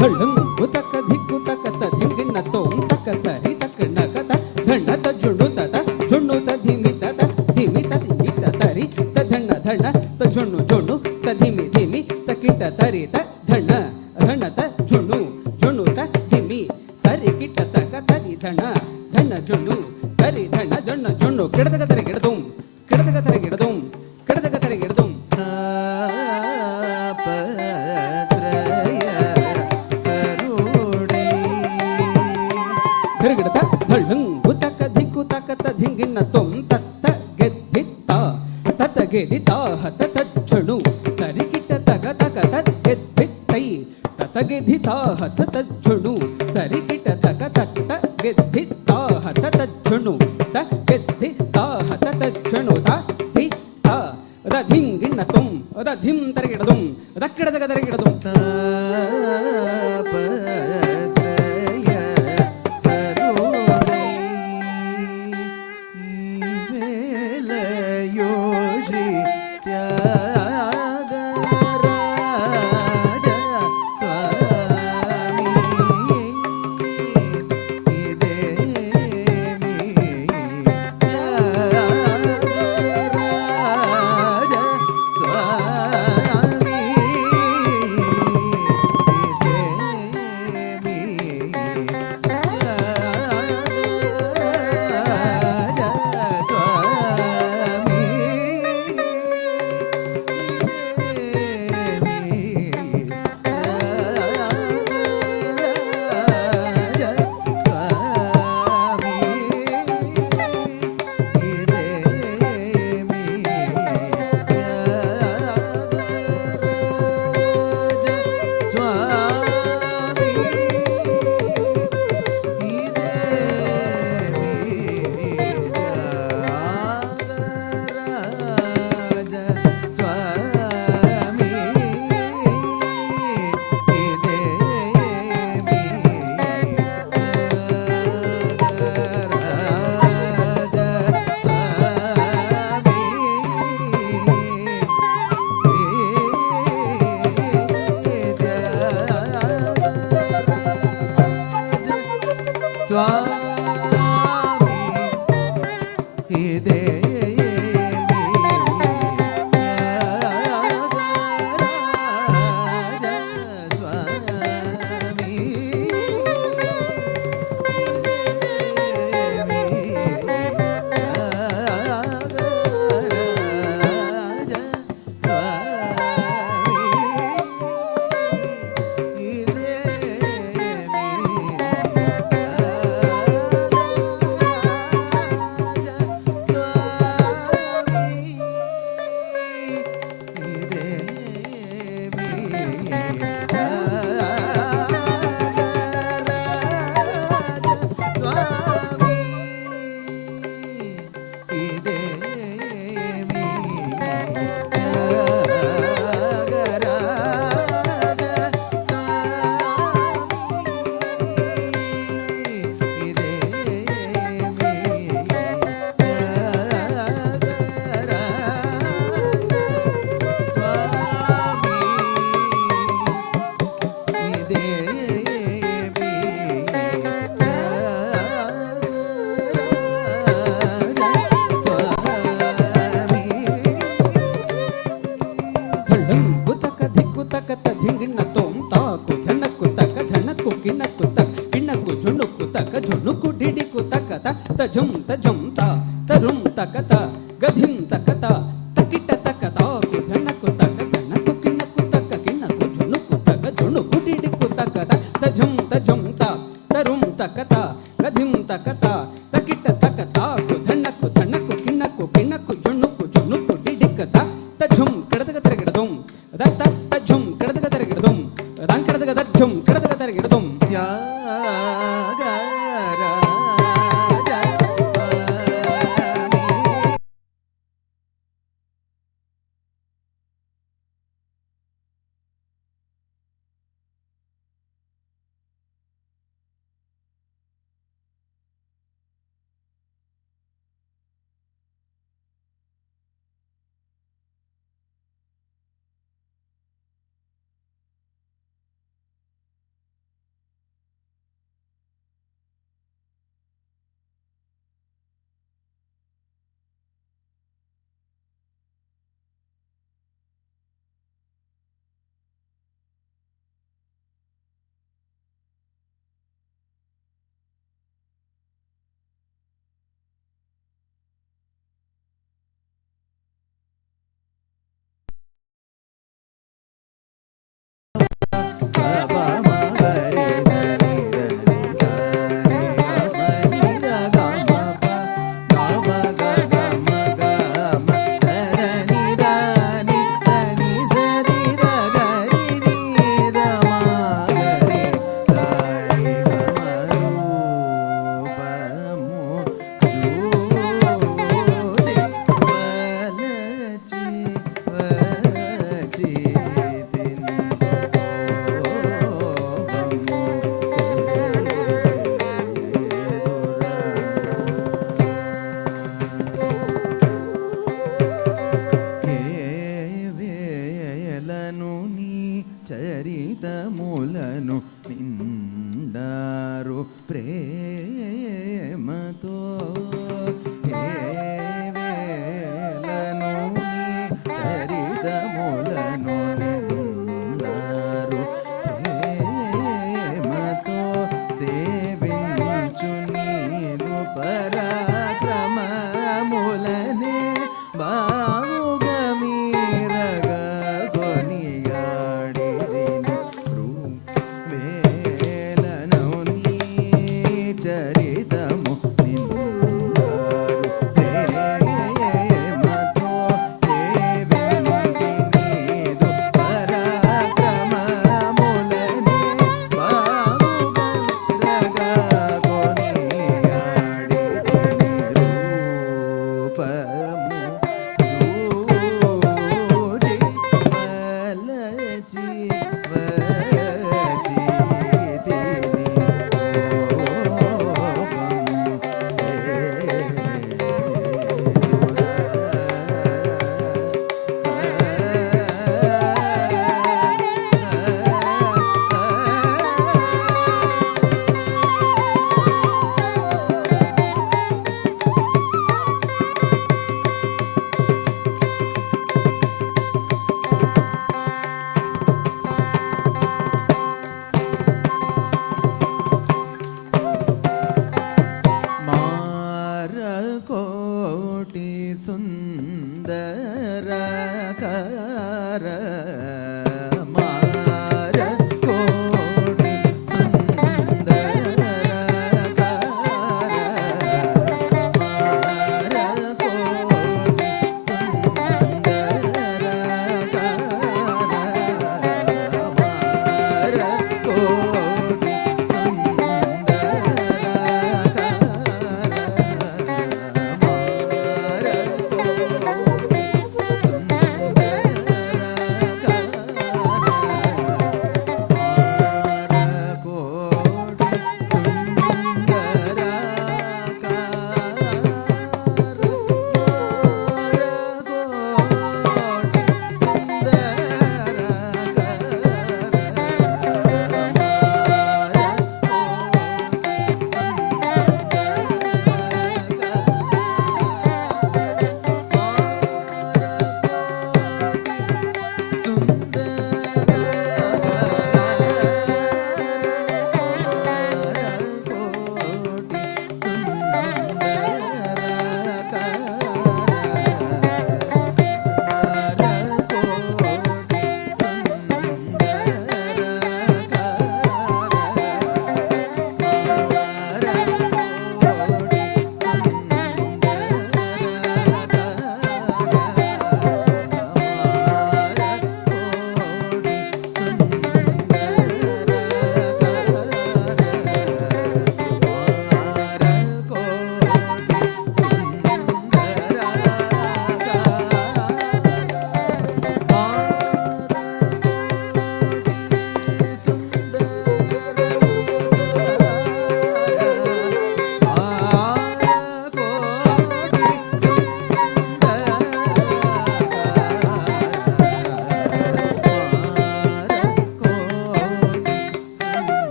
தள்ளுங்கு தக்க திக்கு தக்கத்த திங்கிண்ணத்தும் தக்கத்தரி தக்கண்ணகத தண்ணத ஜுண்ணு தத ஜுண்ணு ததிமி தத திமி ததிமி தரி தண்ண தண்ண ஜுಣ್ಣு ஜுಣ್ಣு ததிமி திமಿ ತಕಿಟ ತರಿ ಧಣ್ಣ ಧಣ್ಣ ತ ಜುಣ್ಣು ಜುಣ್ಣು ತ ದಿಮಿ ತರಿ ಕಿಟ್ಟ ತಕ ತರಿ ಧಣ್ಣ ಧಣ್ಣ ಜುಣ್ಣು ತರಿ ಧಣ್ಣ ಜುಣ್ಣ ಜುಣ್ಣು ಕಿಡದಗ ತರಿ ಗಿಡದುಂ ಕಿಡದಗ ತರಿ ಗಿಡದುಂ ಕಿಡದಗ ತರಿ ಗಿಡದುಂ ತಿರುಗಿಡತ ಧಳ್ಳುಂಗು ತಕ್ಕ ದಿಕ್ಕು ತಕ್ಕತ್ತ ಧಿಂಗಿಣ್ಣತ್ತೊಂ ತತ್ತ ಗೆದ್ದಿತ್ತ ತತ್ತ ಗೆದಿತ ಹತ ತಜ್ಜಣು ತರಿಗಿಟ್ಟ ತಗ ತಗ ತತ್ ಗೆದ್ದಿತ್ತೈ ತತ ಗೆದಿತ ಹತ ತಜ್ಜಣು ತರಿಗಿಟ್ಟ ತಗ ತತ್ತ ಗೆದ್ದಿತ್ತ ಹತ ತಜ್ಜಣು ತ ಗೆದ್ದಿತ್ತ ಹತ ತಜ್ಜಣು ತ ಧಿ ತ ದ ಧಿಂಗಿಣ್ಣತ್ತೊಂ ದ ಧಿಂ ತರಗಿಡದುಂ ದಕ್ಕಿಡದಗ ತರಗಿಡದುಂ சுவாமி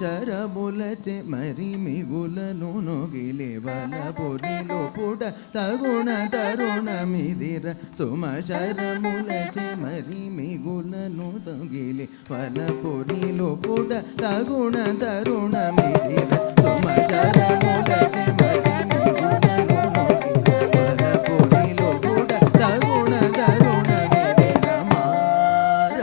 శరములచే మరి మిగులను నొగిలి బల పొరిలో పుడ తగుణ తరుణమిదిర సుమ శరములచే మరి మిగులను తొగిలి బల పొరిలో పుడ తగుణ తరుణమిదిర సుమ శరములచే మరి మిగులను నొగిలి బల పొరిలో పుడ తగుణ తరుణమిదిర మార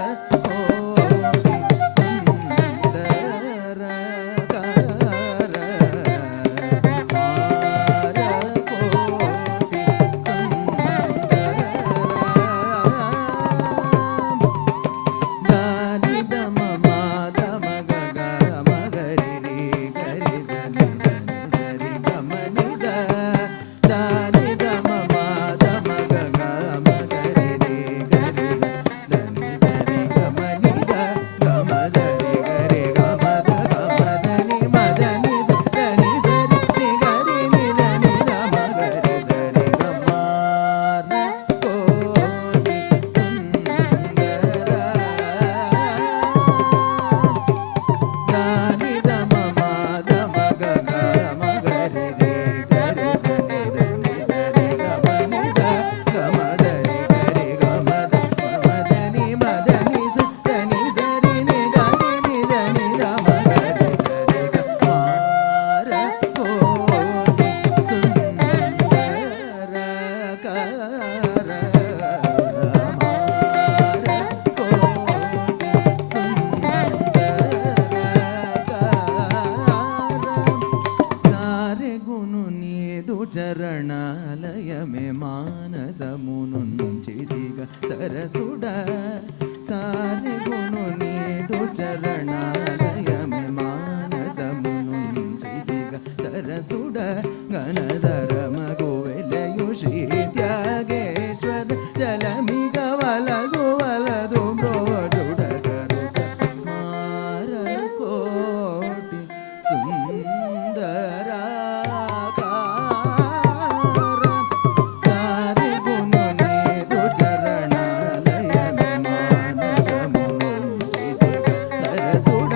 సరసుడ సారి గును నీదు చరణాలయమే మానసమునుంచిదిగ సరసుడ గణధర మగు వెలయు శ్రీ త్యాగేశ్వర జలమిగ వలదు వలదు బ్రోడుడ గరుడ మారకోటి సుందరాకార సారి గును నీదు చరణాలయమే మానసమునుంచిదిగ సరసుడ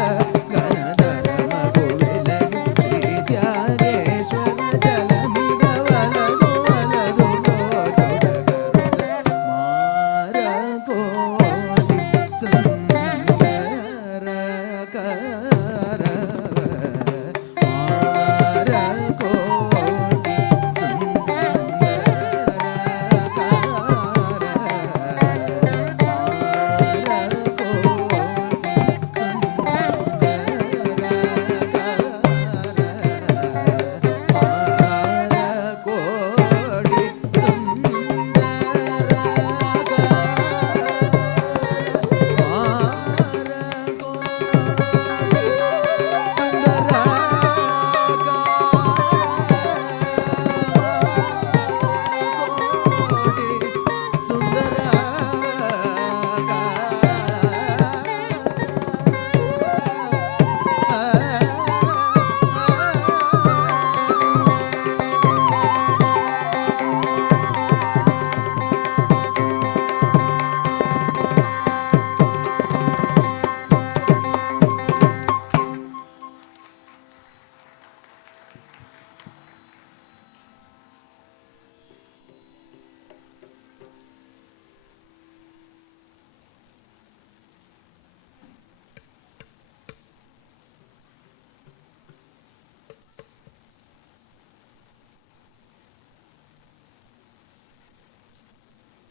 గణధర మగు వెలయు శ్రీ త్యాగేశ్వర జలమిగ వలదు వలదు బ్రోడుడ మారకోటి సుందరకార మారకోటి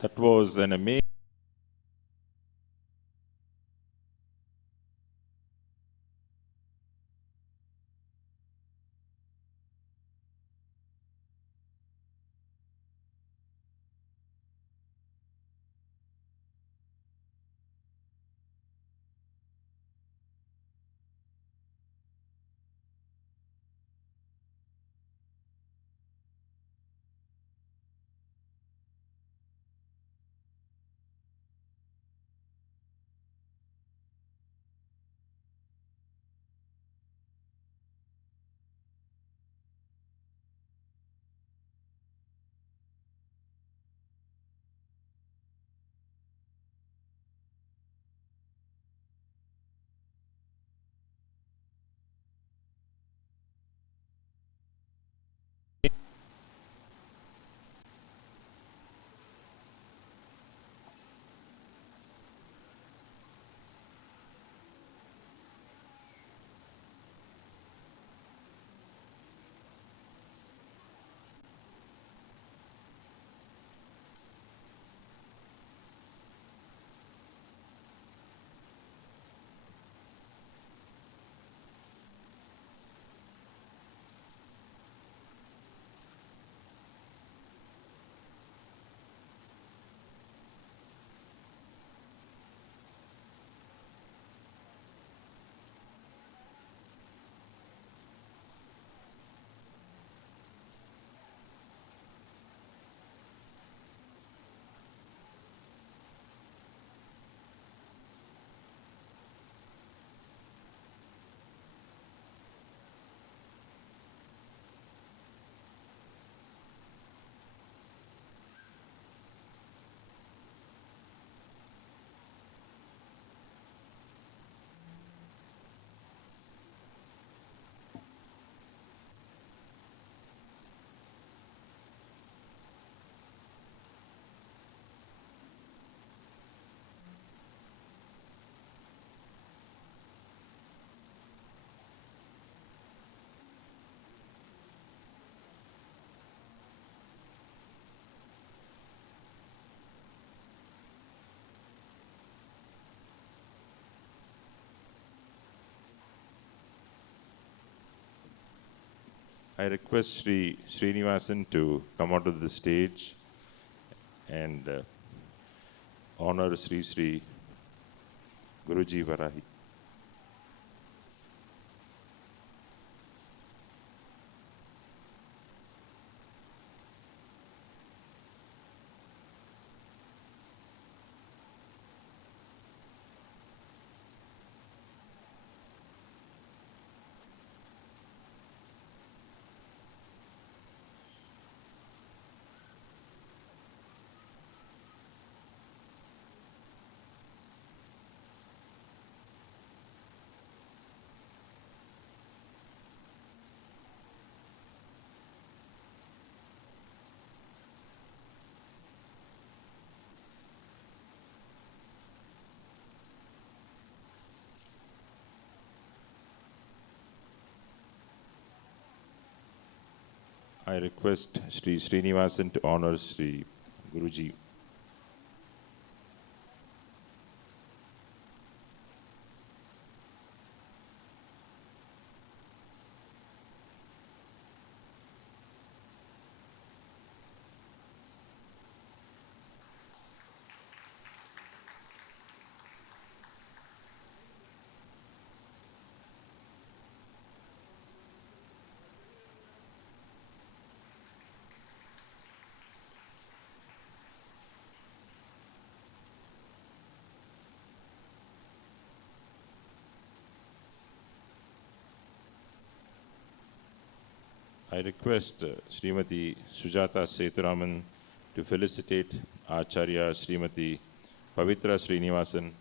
That was an amazing. I request Sri Srinivasan to come onto the stage and honor Sri Sri Guruji Varahi. I request Sri Srinivasan to honor Sri Guruji. I request Srimati Sujata Seturaman to felicitate Acharya Srimati Pavitra Srinivasan.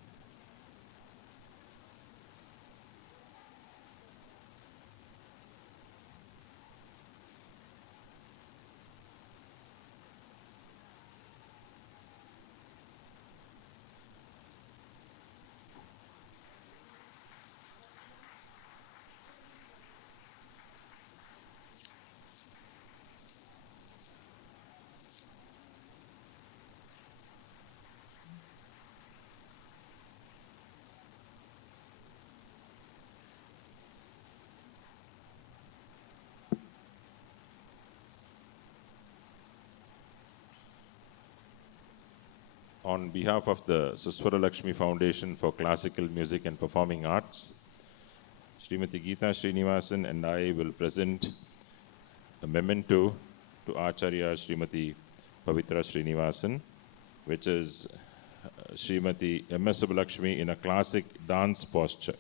On behalf of the Suswara Lakshmi Foundation for Classical Music and Performing Arts, Srimati Geeta Srinivasan and I will present a memento to Acharya Srimati Pavitra Srinivasan, which is Srimati M.S. Subbalakshmi in a classic dance posture.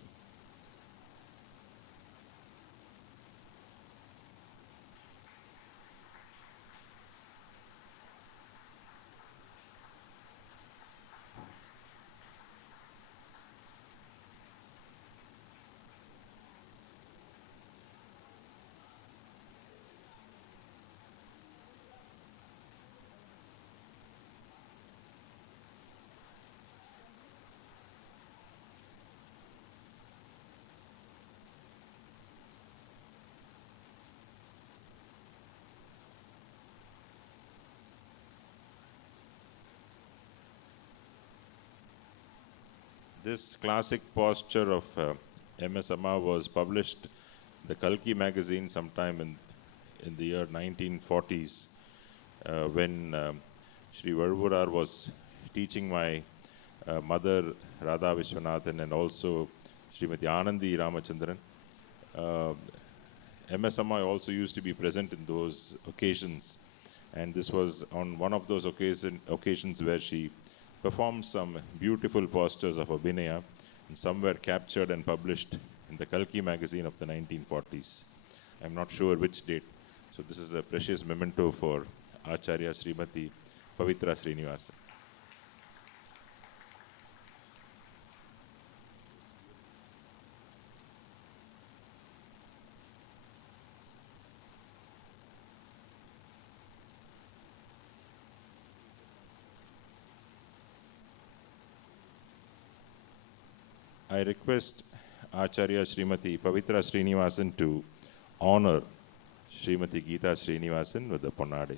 This classic posture of M.S. Amma was published in the Kalki magazine sometime in the year 1940s when Sri Varuvurar was teaching my mother Radha Vishwanathan and also Srimati Anandi Ramachandran. M.S. Amma also used to be present in those occasions, and this was on one of those occasions where she performed some beautiful postures of Abhinaya, and some were captured and published in the Kalki magazine of the 1940s. I'm not sure which date. So this is a precious memento for Acharya Srimati Pavitra Srinivasan. I request Acharya Srimati Pavitra Srinivasan to honor Srimati Geeta Srinivasan with the Ponnade.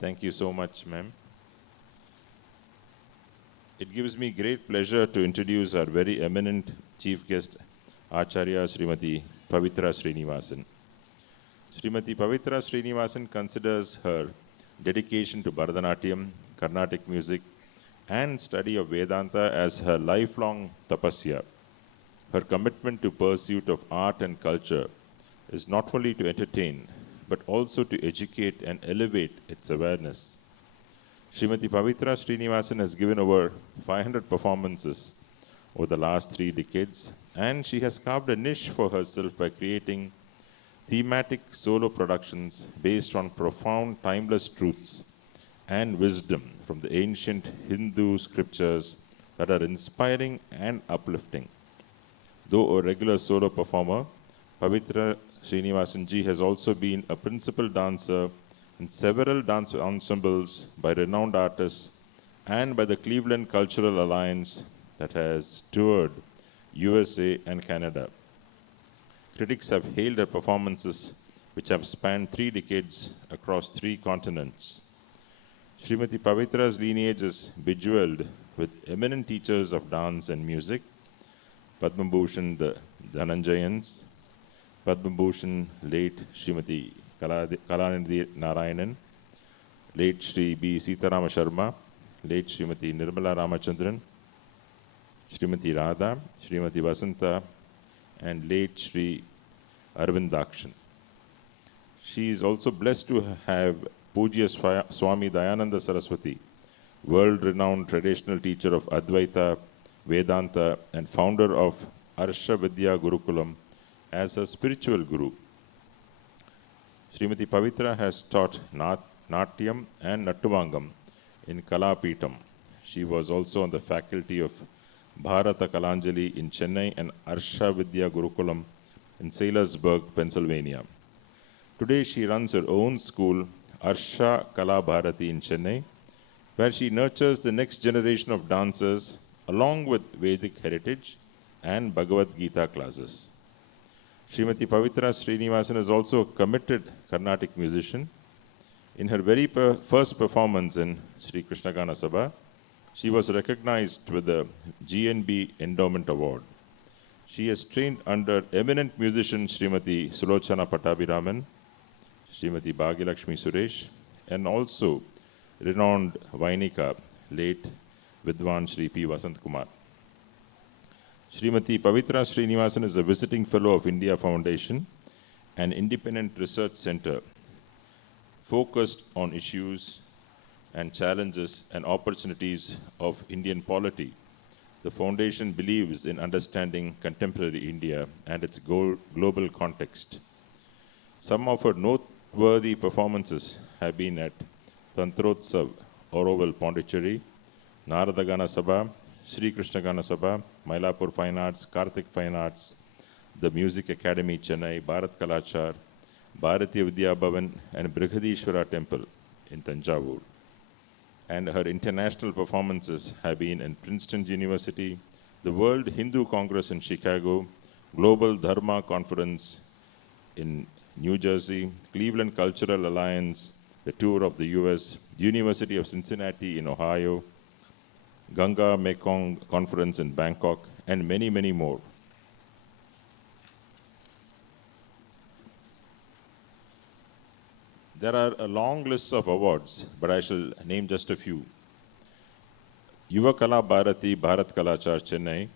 Thank you so much, ma'am. It gives me great pleasure to introduce our very eminent chief guest, Acharya Srimati Pavitra Srinivasan. Srimati Pavitra Srinivasan considers her dedication to Bharatanatyam, Carnatic music, and study of Vedanta as her lifelong tapasya. Her commitment to pursuit of art and culture is not only to entertain, but also to educate and elevate its awareness. Srimati Pavitra Srinivasan has given over 500 performances over the last 3 decades, and she has carved a niche for herself by creating thematic solo productions based on profound, timeless truths and wisdom from the ancient Hindu scriptures that are inspiring and uplifting. Though a regular solo performer, Pavitra Srinivasan ji has also been a principal dancer in several dance ensembles by renowned artists and by the Cleveland Cultural Alliance that has toured USA and Canada. Critics have hailed her performances, which have spanned 3 decades across 3 continents. Srimati Pavitra's lineage is bejeweled with eminent teachers of dance and music, Padma Bhushan the Dhananjayans, Padma Bhushan late Srimati Kalanidhi Narayanan, late Sri B. Sitarama Sharma, late Srimati Nirmala Ramachandran, Srimati Radha, Srimati Vasanta, and late Sri Arvind Dakshan. She is also blessed to have Pujya Swami Dayananda Saraswati, world-renowned traditional teacher of Advaita, Vedanta, and founder of Arsha Vidya Gurukulam, as a spiritual guru. Srimati Pavitra has taught Natyam and Nattuvangam in Kalapeetham. She was also on the faculty of Bharata Kalanjali in Chennai and Arsha Vidya Gurukulam in Saylorsburg, Pennsylvania. Today she runs her own school, Arsha Kala Bharati in Chennai, where she nurtures the next generation of dancers along with Vedic heritage and Bhagavad Gita classes. Srimati Pavitra Srinivasan is also a committed Carnatic musician. In her very first performance in Sri Krishna Gana Sabha, she was recognized with the GNB Endowment Award. She has trained under eminent musicians Srimati Sulochana Pattabhiraman, Srimati Bhagyalakshmi Suresh, and also renowned Vainika, late Vidwan Sri P. Vasant Kumar. Srimati Pavitra Srinivasan is a visiting fellow of India Foundation, an independent research center focused on issues and challenges and opportunities of Indian polity. The foundation believes in understanding contemporary India and its global context. Some of her noteworthy performances have been at Tantrotsav, Oroval, Pondicherry, Narada Gana Sabha, Sri Krishna Gana Sabha, Mylapore Fine Arts, Karthik Fine Arts, the Music Academy Chennai, Bharat Kalachar, Bharatiya Vidya Bhavan, and Brihadishwara Temple in Tanjavur. And her international performances have been in Princeton University, the World Hindu Congress in Chicago, Global Dharma Conference in New Jersey, Cleveland Cultural Alliance, the tour of the US, University of Cincinnati in Ohio, Ganga Mekong Conference in Bangkok, and many, many more. There are a long list of awards, but I shall name just a few. Yuva Kala Bharati Bharat Kalachar Chennai.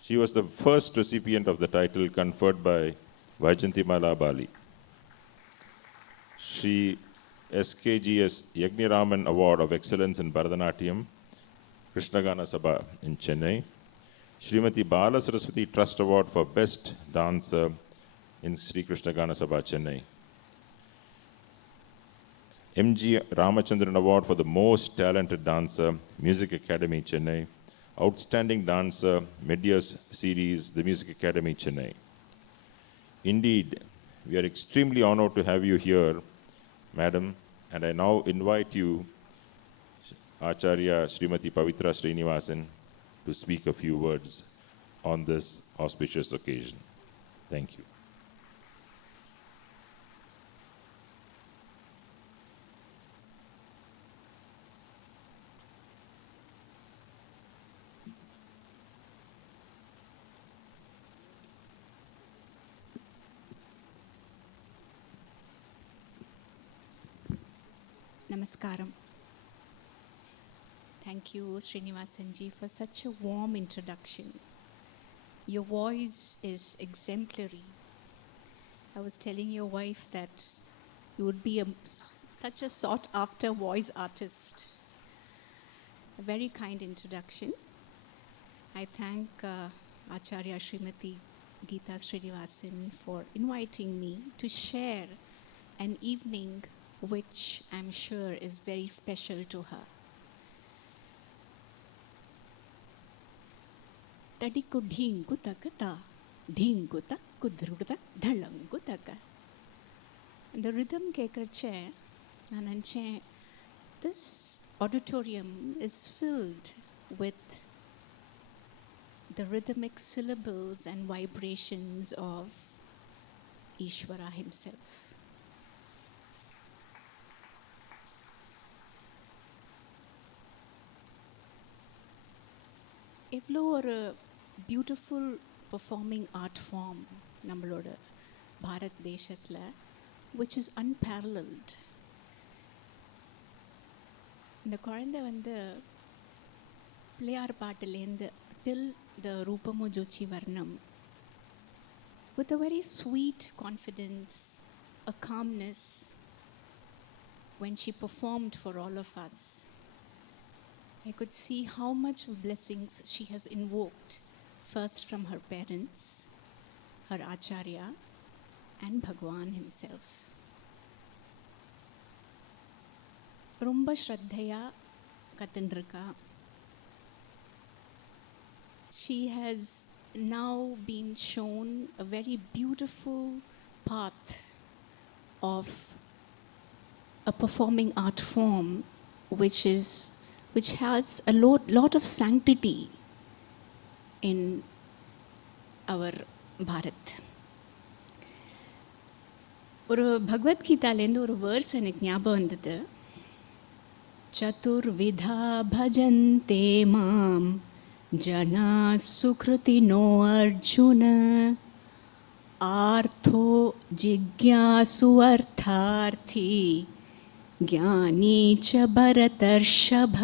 She was the first recipient of the title conferred by Vaijantimala Bali. She SKGS Yagniraman Award of Excellence in Bharatanatyam, Krishna Gana Sabha in Chennai. Srimati Bala Saraswati Trust Award for Best Dancer in Sri Krishna Gana Sabha, Chennai. MG Ramachandran Award for the Most Talented Dancer, Music Academy, Chennai. Outstanding Dancer, Mid-Year Series, the Music Academy, Chennai. Indeed, we are extremely honored to have you here, Madam, and I now invite you, Acharya Srimati Pavitra Srinivasan, to speak a few words on this auspicious occasion. Thank you. Namaskaram. Thank you, Srinivasanji, for such a warm introduction. Your voice is exemplary. I was telling your wife that you would be such a sought-after voice artist. A very kind introduction. I thank Acharya Srimati Geeta Srinivasan for inviting me to share an evening which I'm sure is very special to her. Tadiku dhingu takata, dhingu takku dhruda dhalangu taka. The rhythm kekrache, nananche, this auditorium is filled with the rhythmic syllables and vibrations of Ishvara himself. எவ்வளோ ஒரு beautiful performing art form நம்மளோட பாரத் தேசத்தில் which is unparalleled. இந்த குழந்தை வந்து Pillaiyar பாட்டிலேருந்து till the ரூபமு ஜோச்சி வர்ணம் with a very sweet confidence, a calmness when she performed for all of us. I could see how much blessings she has invoked, first from her parents, her Acharya, and Bhagwan himself. Rumba Shraddhaya Katandrika. She has now been shown a very beautiful path of a performing art form which has a lot of sanctity in our Bharat. ஒரு பகவத்கீதாலேருந்து ஒரு verse எனக்கு ஞாபகம் வந்தது. சதுர்விதா பஜந்தே மாம் ஜனா சுக்ருதினோ Arjuna ortho ஜிக்யாசு அர்த்தார்த்தி ஞானி ச பரதர்ஷப.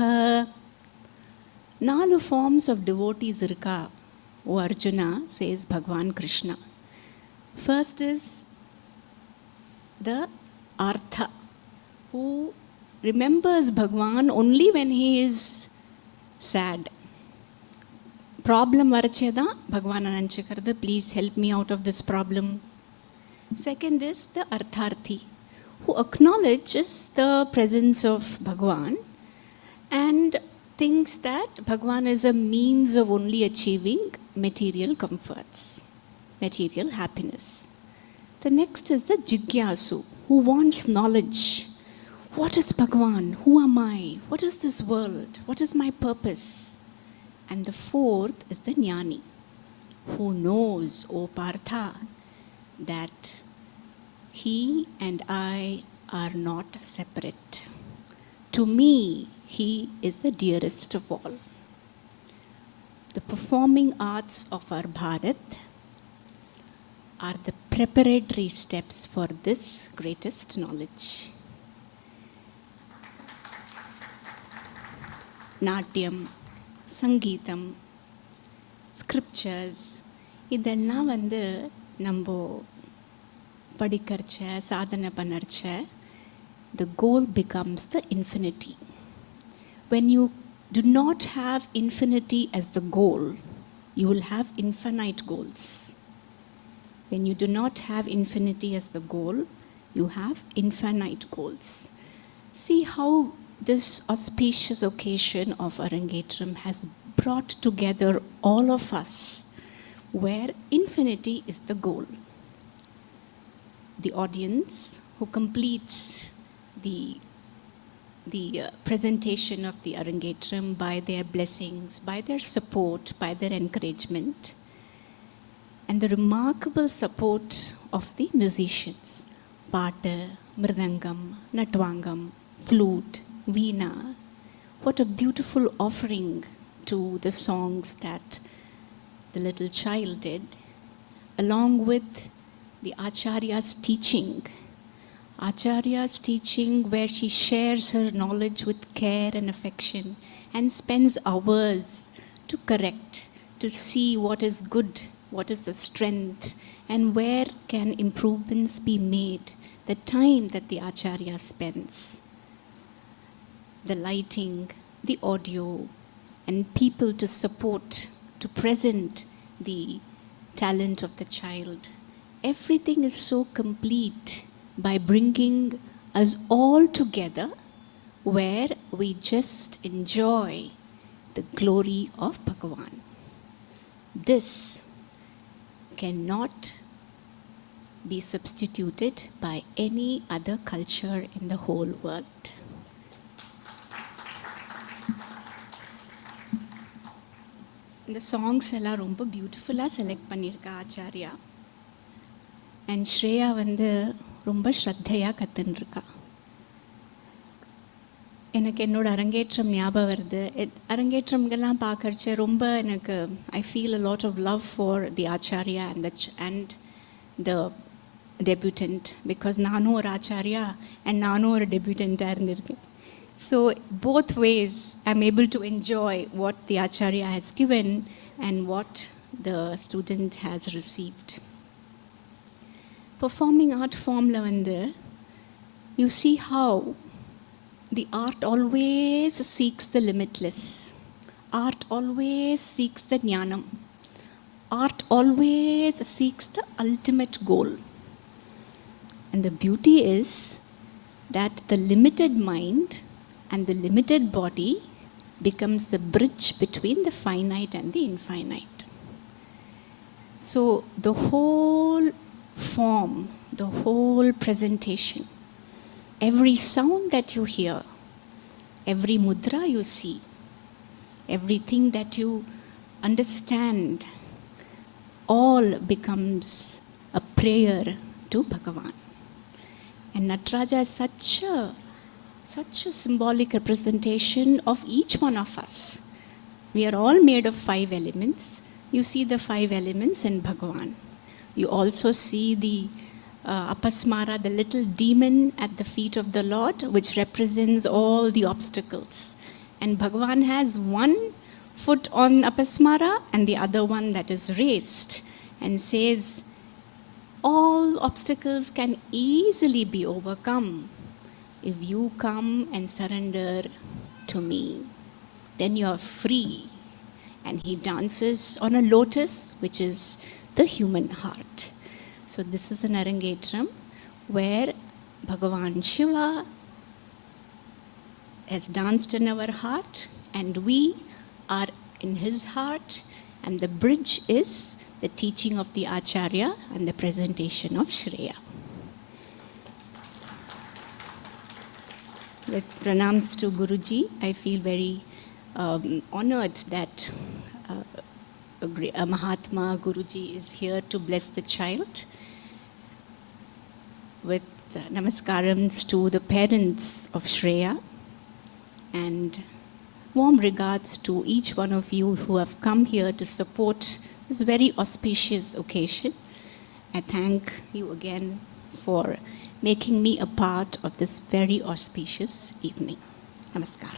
4 forms of devotees irka, O Arjuna, says Bhagwan Krishna. First is the Artha, who remembers Bhagwan only when he is sad. Problem varacheda Bhagwan ananchikaradu, please help me out of this problem. Second is the Artharthi, who acknowledges the presence of Bhagwan and thinks that Bhagwan is a means of only achieving material comforts, material happiness. The next is the Jigyasu, who wants knowledge. What is Bhagwan? Who am I? What is this world? What is my purpose? And the fourth is the Jnani, who knows, O Partha, that he and I are not separate. To me, he is the dearest of all. The performing arts of our Bharat are the preparatory steps for this greatest knowledge. Natyam, Sangeetam, scriptures, இதெல்லாம் வந்து நம்ம படிக்கிறச்ச சாதனை பண்ணறச்ச the goal becomes the infinity. When you do not have infinity as the goal, you will have infinite goals. When you do not have infinity as the goal, you have infinite goals. See how this auspicious occasion of Arangetram has brought together all of us, where infinity is the goal. The audience who completes the presentation of the Arangetram by their blessings, by their support, by their encouragement, and the remarkable support of the musicians, Pata, Mridangam, Natvangam, flute, veena. What a beautiful offering to the songs that the little child did, along with the Acharya's teaching, Acharya's teaching, where she shares her knowledge with care and affection and spends hours to correct, to see what is good, what is the strength, and where can improvements be made. The time that the Acharya spends, the lighting, the audio, and people to support, to present the talent of the child. Everything is so complete by bringing us all together where we just enjoy the glory of Bhagavan. This cannot be substituted by any other culture in the whole world. இந்த songs எல்லாம் ரொம்ப பியூட்டிஃபுல்லாக select பண்ணியிருக்கா Acharya. And Shreya வந்து ரொம்ப ஸ்ரத்தையாக கற்றுன்ருக்கா. எனக்கு என்னோட அரங்கேற்றம் ஞாபகம் வருது. அரங்கேற்றம்கெல்லாம் பார்க்கறச்ச ரொம்ப எனக்கு I feel a lot of love for the acharya and the debutante. Because நானும் ஒரு ஆச்சாரியா அண்ட் நானும் ஒரு டெபியூட்டண்ட்டாக இருந்திருக்கேன். So both ways I'm able to enjoy what the Acharya has given and what the student has received. Performing art form la vandu you see how the art always seeks the limitless. Art always seeks the jnanam. Art always seeks the ultimate goal. And the beauty is that the limited mind and the limited body becomes the bridge between the finite and the infinite. So the whole form, the whole presentation, every sound that you hear, every mudra you see, everything that you understand, all becomes a prayer to Bhagavan. And Nataraja is such a symbolic representation of each one of us. We are all made of 5 elements. You see the 5 elements in Bhagavan. You also see the Apasmara, the little demon at the feet of the Lord, which represents all the obstacles. And Bhagavan has one foot on Apasmara and the other one that is raised and says, all obstacles can easily be overcome if you come and surrender to me. Then you are free. And he dances on a lotus, which is the human heart. So this is an Arangetram where Bhagavan Shiva has danced in our heart and we are in his heart, and the bridge is the teaching of the Acharya and the presentation of Shreya. With pranams to Guruji, I feel very honored that a Mahatma Guruji is here to bless the child. With namaskarams to the parents of Shreya and warm regards to each one of you who have come here to support this very auspicious occasion. I thank you again for making me a part of this very auspicious evening. Namaskar.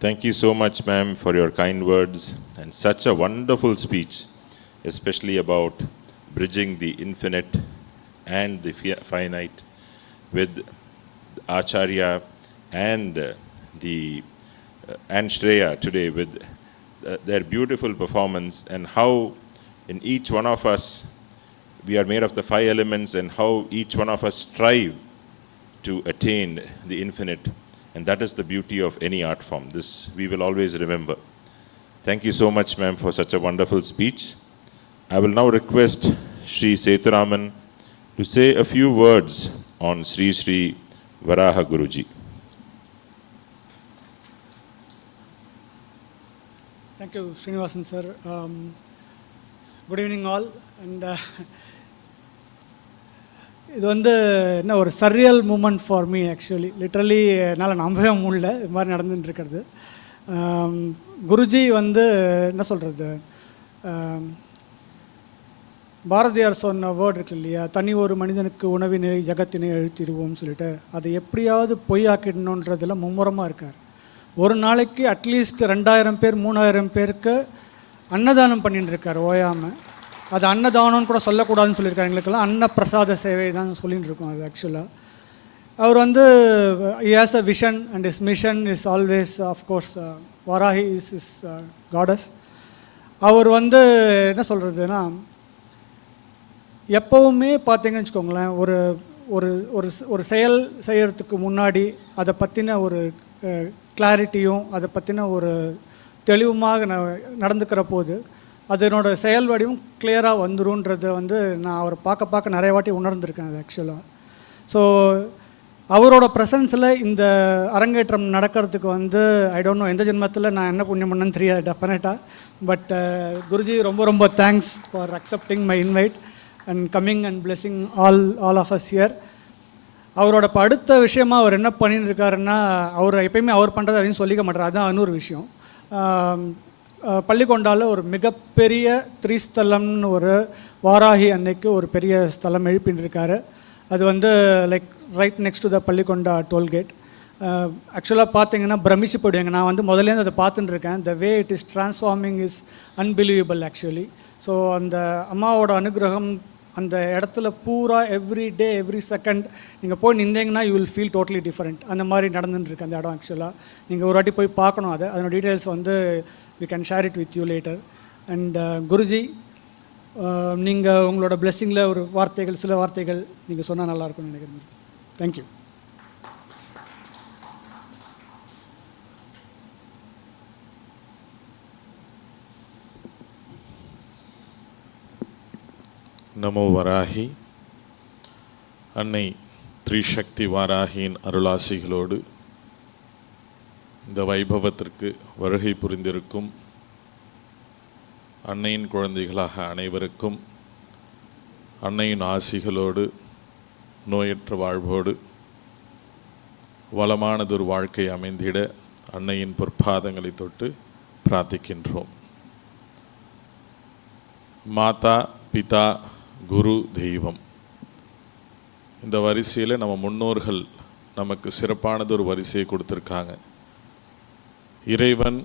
Thank you so much, ma'am, for your kind words and such a wonderful speech, especially about bridging the infinite and the finite with Acharya and and Shreya today with their beautiful performance, and how in each one of us we are made of the 5 elements, and how each one of us strive to attain the infinite. And that is the beauty of any art form. This we will always remember. Thank you so much, ma'am, for such a wonderful speech. I will now request Sri Seturaman to say a few words on Sri Sri Varaha Guruji. Thank you, Srinivasan sir. Good evening all. And இது வந்து என்ன ஒரு surreal moment for me actually. Literally என்னால் நம்பவே முடியல இது மாதிரி நடந்துட்டு இருக்கிறது. குருஜி வந்து என்ன சொல்கிறது, பாரதியார் சொன்ன வேர்டு இருக்கு இல்லையா, தனி ஒரு மனிதனுக்கு உணவினை ஜகத்தினை அழுத்திடுவோம்னு சொல்லிட்டு, அதை எப்படியாவது பொய்யாக்கிடணுன்றதுல மும்முரமாக இருக்கார். ஒரு நாளைக்கு அட்லீஸ்ட் 2000 பேர் 3000 பேருக்கு அன்னதானம் பண்ணிட்டு இருக்கார் ஓயாமல். அது அன்னதானம்னு கூட சொல்லக்கூடாதுன்னு சொல்லியிருக்காரு. எங்களுக்கெல்லாம் அன்னப்பிரசாத சேவை தான் சொல்லிட்டு இருக்கோம். அது ஆக்சுவலாக அவர் வந்து has a vision and is mission is always of course Varahi is goddess. அவர் வந்து என்ன சொல்கிறதுனா, எப்போவுமே பார்த்தீங்கன்னு வச்சுக்கோங்களேன், ஒரு ஒரு ஒரு ஒரு செயல் செய்கிறதுக்கு முன்னாடி அதை பற்றின ஒரு கிளாரிட்டியும் அதை பற்றின ஒரு தெளிவுமாக நடந்துக்கிற போது அதனோட செயல் வடிவும் கிளியராக வந்துருன்றதை வந்து நான் அவரை பார்க்க நிறைய வாட்டி உணர்ந்திருக்கேன் அது ஆக்சுவலாக. ஸோ அவரோட ப்ரெசன்ஸில் இந்த அரங்கேற்றம் நடக்கிறதுக்கு வந்து ஐ டோன்ட் நோ எந்த ஜென்மத்தில் நான் என்ன புண்ணியம் பண்ணேன்னு தெரியாது டெஃபினட்டாக. பட் குருஜி ரொம்ப ரொம்ப thanks for accepting my invite and coming and blessing all of us here. அவரோட இப்போ அடுத்த விஷயமா அவர் என்ன பண்ணிட்டு இருக்காருன்னா, அவர் எப்பயுமே அவர் பண்ணுறது அதையும் சொல்லிக்க மாட்டார். அதுதான் இன்னொரு விஷயம். பள்ளிக்கொண்டால ஒரு மிகப்பெரிய திரிஸ்தலம்னு ஒரு வாராகி அன்னைக்கு ஒரு பெரிய ஸ்தலம் எழுப்பின்னு இருக்காரு. அது வந்து like right next to the Pallikonda toll gate. ஆக்சுவலாக பார்த்தீங்கன்னா பிரமிச்சு போயிடுவாங்க. நான் வந்து முதலேருந்து அதை பார்த்துட்டு இருக்கேன். The way it is transforming is unbelievable actually. So அந்த அம்மாவோட அனுகிரகம் அந்த இடத்துல பூரா எவ்ரி டே எவ்ரி செகண்ட் நீங்கள் போய் நின்றீங்கன்னா you will feel totally different. அந்த மாதிரி நடந்துட்டுருக்கு அந்த இடம் ஆக்சுவலாக. நீங்கள் ஒரு வாட்டி போய் பார்க்கணும். அதோட டீட்டெயில்ஸ் வந்து we can share it with you later. And Guruji, நீங்கள் உங்களோட பிளெஸ்ஸிங்கில் ஒரு வார்த்தைகள் சில வார்த்தைகள் நீங்கள் சொன்னால் நல்லாயிருக்கும்னு நினைக்கிறேன். தேங்க்யூ. நமோ வராகி. அன்னை த்ரிசக்தி வாராகியின் அருளாசிகளோடு இந்த வைபவத்திற்கு வருகை புரிந்திருக்கும் அன்னையின் குழந்தைகளாக அனைவருக்கும் அன்னையின் ஆசிகளோடு நோயற்ற வாழ்வோடு வளமானதொரு வாழ்க்கை அமைந்திட அன்னையின் பொற்பாதங்களை தொட்டு பிரார்த்திக்கின்றோம். மாதா பிதா குரு தெய்வம், இந்த வரிசையில் நம்ம முன்னோர்கள் நமக்கு சிறப்பானதொரு வரிசையை கொடுத்துருக்காங்க. இறைவன்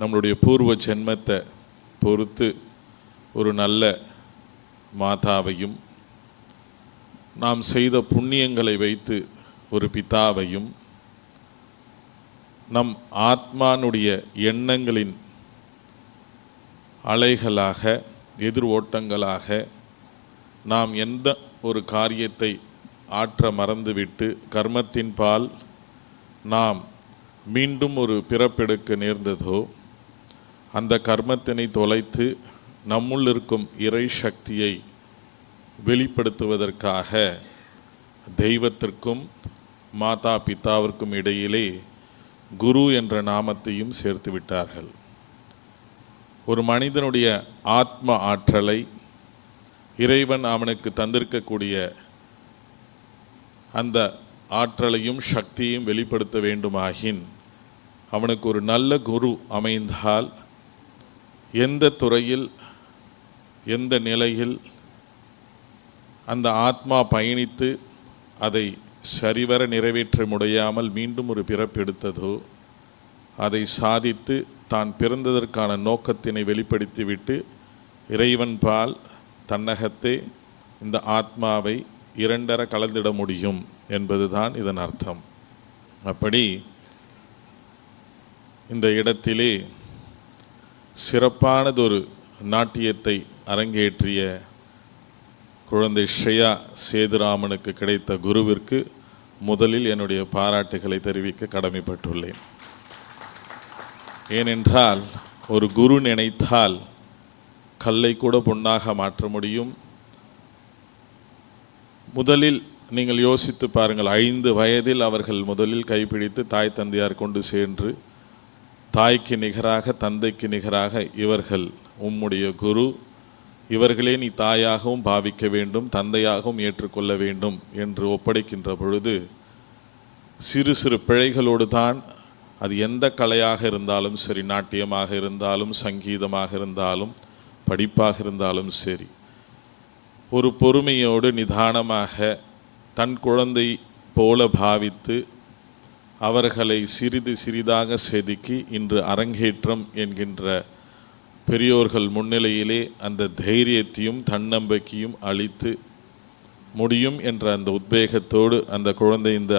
நம்மளுடைய பூர்வ ஜென்மத்தை பொறுத்து ஒரு நல்ல மாதாவையும், நாம் செய்த புண்ணியங்களை வைத்து ஒரு பிதாவையும், நம் ஆத்மானுடைய எண்ணங்களின் அலைகளாக எதிர் ஓட்டங்களாக நாம் எந்த ஒரு காரியத்தை ஆற்ற மறந்துவிட்டு கர்மத்தின் பால் நாம் மீண்டும் ஒரு பிறப்பெடுக்க நேர்ந்ததோ, அந்த கர்மத்தினை தொலைத்து நம்முள் இருக்கும் இறை சக்தியை வெளிப்படுத்துவதற்காக தெய்வத்திற்கும் மாதா பிதாவிற்கும் இடையிலே குரு என்ற நாமத்தையும் சேர்த்து விட்டார்கள். ஒரு மனிதனுடைய ஆத்ம ஆற்றலை இறைவன் அவனுக்கு தந்திருக்கக்கூடிய அந்த ஆற்றலையும் சக்தியையும் வெளிப்படுத்த வேண்டுமாகின் அவனுக்கு ஒரு நல்ல குரு அமைந்தால் எந்த துறையில் எந்த நிலையில் அந்த ஆத்மா பயணித்து அதை சரிவர நிறைவேற்ற முடியாமல் மீண்டும் ஒரு பிறப்பெடுத்ததோ, அதை சாதித்து தான் பிறந்ததற்கான நோக்கத்தினை வெளிப்படுத்திவிட்டு இறைவன் பால் தன்னகத்தே இந்த ஆத்மாவை இரண்டர கலந்திட முடியும் என்பதுதான் இதன் அர்த்தம். அப்படி இந்த இடத்திலே சிறப்பானதொரு நாட்டியத்தை அரங்கேற்றிய குழந்தை ஸ்ரேயா சேதுராமனுக்கு கிடைத்த குருவிற்கு முதலில் என்னுடைய பாராட்டுகளை தெரிவிக்க கடமைப்பட்டுள்ளேன். ஏனென்றால் ஒரு குரு நினைத்தால் கல்லை கூட பொன்னாக மாற்ற முடியும். முதலில் நீங்கள் யோசித்து பாருங்கள், 5 வயதில் அவர்கள் முதலில் கைப்பிடித்து தாய் தந்தையார் கொண்டு சென்று தாய்க்கு நிகராக தந்தைக்கு நிகராக இவர்கள் உம்முடைய குரு, இவர்களே நீ தாயாகவும் பாவிக்க வேண்டும், தந்தையாகவும் ஏற்றுக்கொள்ள வேண்டும் என்று ஒப்படைக்கின்ற பொழுது சிறு சிறு பிழைகளோடு தான் அது எந்த கலையாக இருந்தாலும் சரி, நாட்டியமாக இருந்தாலும் சங்கீதமாக இருந்தாலும் படிப்பாக இருந்தாலும் சரி, ஒரு பொறுமையோடு நிதானமாக தன் குழந்தை போல பாவித்து அவர்களை சிறிது சிறிதாக செதுக்கி இன்று அரங்கேற்றம் என்கின்ற பெரியோர்கள் முன்னிலையிலே அந்த தைரியத்தையும் தன்னம்பிக்கையும் அளித்து முடியும் என்ற அந்த உத்வேகத்தோடு அந்த குழந்தை இந்த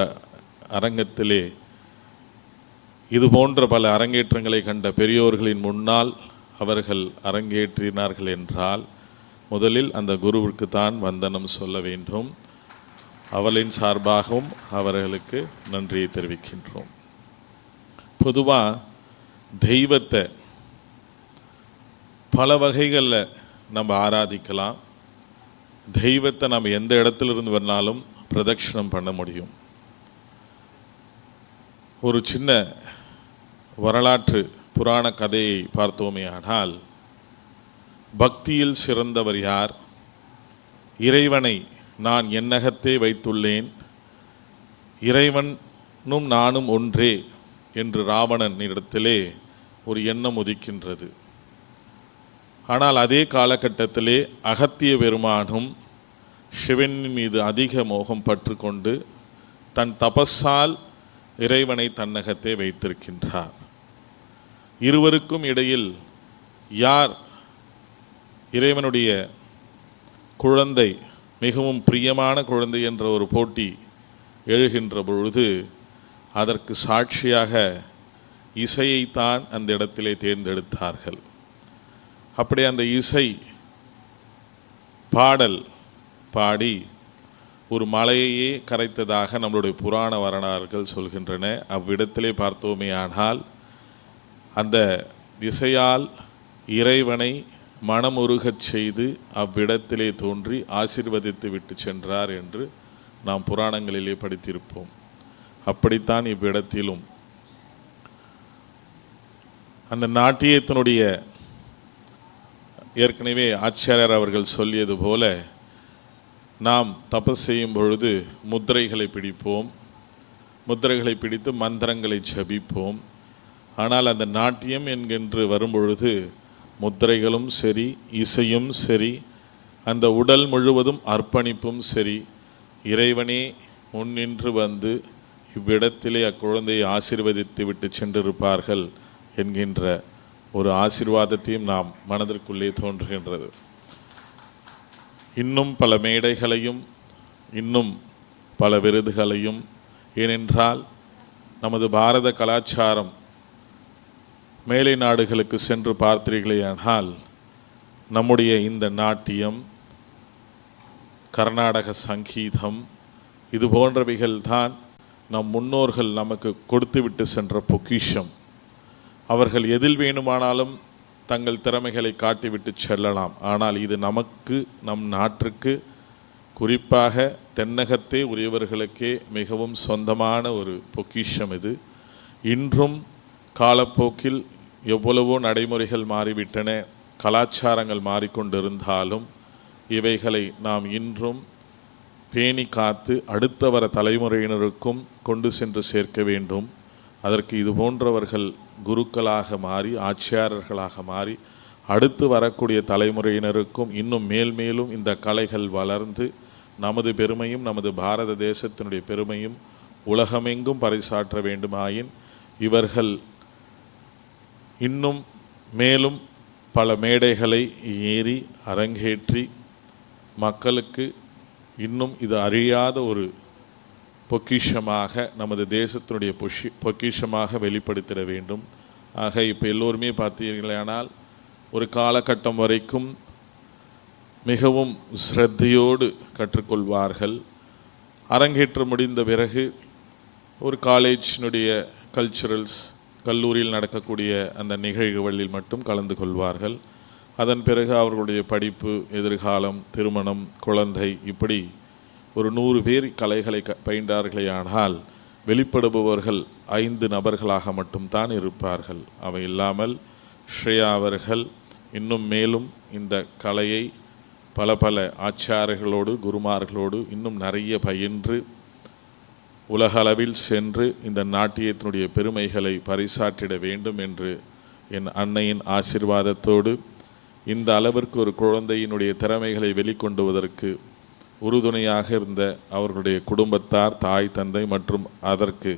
அரங்கத்திலே இது போன்ற பல அரங்கேற்றங்களை கண்ட பெரியோர்களின் முன்னால் அவர்கள் அரங்கேற்றினார்கள் என்றால் முதலில் அந்த குருவிற்கு தான் வந்தனம் சொல்ல வேண்டும். அவளின் சார்பாகவும் அவர்களுக்கு நன்றியை தெரிவிக்கின்றோம். பொதுவாக தெய்வத்தை பல வகைகளில் நம்ம ஆராதிக்கலாம். தெய்வத்தை நம்ம எந்த இடத்துலிருந்து வேணாலும் பிரதட்சணம் பண்ண முடியும். ஒரு சின்ன வரலாற்று புராண கதையை பார்த்தோமே ஆனால், பக்தியில் சிறந்தவர் யார், இறைவனை நான் என்னகத்தே வைத்துள்ளேன், இறைவனும் நானும் ஒன்றே என்று ராவணன் இடத்திலே ஒரு எண்ணம் உதிக்கின்றது. ஆனால் அதே காலகட்டத்திலே அகத்திய பெருமானும் சிவனின் மீது அதிக மோகம் பற்று கொண்டு தன் தபஸால் இறைவனை தன்னகத்தே வைத்திருக்கின்றார். இருவருக்கும் இடையில் யார் இறைவனுடைய குழந்தை, மிகவும் பிரியமான குழந்தை என்ற ஒரு போட்டி எழுகின்ற பொழுது அதற்கு சாட்சியாக இசையைத்தான் அந்த இடத்திலே தேர்ந்தெடுத்தார்கள். அப்படி அந்த இசை பாடல் பாடி ஒரு மலையையே கரைத்ததாக நம்மளுடைய புராண வரலாறுகள் சொல்கின்றன. அவ்விடத்திலே பார்த்தோமே ஆனால் அந்த இசையால் இறைவனை மனமுருகச் செய்து அவ்விடத்திலே தோன்றி ஆசீர்வதித்து விட்டு சென்றார் என்று நாம் புராணங்களிலே படித்திருப்போம். அப்படித்தான் இவ்விடத்திலும் அந்த நாட்டியத்தினுடைய ஏற்கனவே ஆச்சாரியர் அவர்கள் சொல்லியது போல நாம் தபஸ் செய்யும் பொழுது முத்திரைகளை பிடிப்போம், முத்திரைகளை பிடித்து மந்திரங்களை ஜபிப்போம். ஆனால் அந்த நாட்டியம் என்கின்று வரும்பொழுது முத்திரைகளும் சரி, இசையும் சரி, அந்த உடல் முழுவதும் அர்ப்பணிப்பும் சரி, இறைவனே முன்னின்று வந்து இவ்விடத்திலே அக்குழந்தையை ஆசீர்வதித்து விட்டு சென்றிருப்பார்கள் என்கின்ற ஒரு ஆசீர்வாதத்தையும் நாம் மனதிற்குள்ளே தோன்றுகின்றது. இன்னும் பல மேடைகளையும் இன்னும் பல விருதுகளையும், ஏனென்றால் நமது பாரத கலாச்சாரம் மேலை நாடுகளுக்கு சென்று பார்த்தீர்களேயானால் நம்முடைய இந்த நாட்டியம், கர்நாடக சங்கீதம், இது போன்றவைகள்தான் நம் முன்னோர்கள் நமக்கு கொடுத்துவிட்டு சென்ற பொக்கிஷம். அவர்கள் எதில் வேணுமானாலும் தங்கள் திறமைகளை காட்டிவிட்டு செல்லலாம். ஆனால் இது நமக்கு, நம் நாட்டிற்கு, குறிப்பாக தென்னகத்தே உரியவர்களுக்கே மிகவும் சொந்தமான ஒரு பொக்கிஷம் இது. இன்றும் காலப்போக்கில் எவ்வளவோ நடைமுறைகள் மாறிவிட்டன, கலாச்சாரங்கள் மாறிக்கொண்டிருந்தாலும் இவைகளை நாம் இன்றும் பேணி காத்து அடுத்த வர தலைமுறையினருக்கும் கொண்டு சென்று சேர்க்க வேண்டும். அதற்கு இது போன்றவர்கள் குருக்களாக மாறி, ஆச்சாரர்களாக மாறி, அடுத்து வரக்கூடிய தலைமுறையினருக்கும் இன்னும் மேலும் இந்த கலைகள் வளர்ந்து நமது பெருமையும் நமது பாரத தேசத்தினுடைய பெருமையும் உலகமெங்கும் பறைசாற்ற வேண்டுமாயின் இவர்கள் இன்னும் மேலும் பல மேடைகளை ஏறி அரங்கேற்றி மக்களுக்கு இன்னும் இது அழியாத ஒரு பொக்கிஷமாக, நமது தேசத்தினுடைய பொக்கிஷமாக வெளிப்படுத்திட வேண்டும். ஆக இப்போ எல்லோருமே பார்த்தீர்களானால் ஒரு காலகட்டம் வரைக்கும் மிகவும் ஸ்ரத்தையோடு கற்றுக்கொள்வார்கள். அரங்கேற்றம் முடிந்த பிறகு ஒரு காலேஜினுடைய கல்ச்சுரல்ஸ், கல்லூரியில் நடக்கக்கூடிய அந்த நிகழ்வுகளில் மட்டும் கலந்து கொள்வார்கள். அதன் பிறகு அவர்களுடைய படிப்பு, எதிர்காலம், திருமணம், குழந்தை, இப்படி ஒரு 100 பேர் கலைகளை பயின்றார்களேயானால் வெளிப்படுபவர்கள் 5 நபர்களாக மட்டும்தான் இருப்பார்கள். அவை இல்லாமல் ஸ்ரேயா அவர்கள் இன்னும் மேலும் இந்த கலையை பல பல ஆச்சாரியர்களோடு குருமார்களோடு இன்னும் நிறைய பயின்று உலகளவில் சென்று இந்த நாட்டியத்தினுடைய பெருமைகளை பறைசாற்றிட வேண்டும் என்று என் அன்னையின் ஆசீர்வாதத்தோடு இந்த அளவிற்கு ஒரு குழந்தையினுடைய திறமைகளை வெளிக்கொண்டுவதற்கு உறுதுணையாக இருந்த அவர்களுடைய குடும்பத்தார், தாய், தந்தை மற்றும் அதற்கு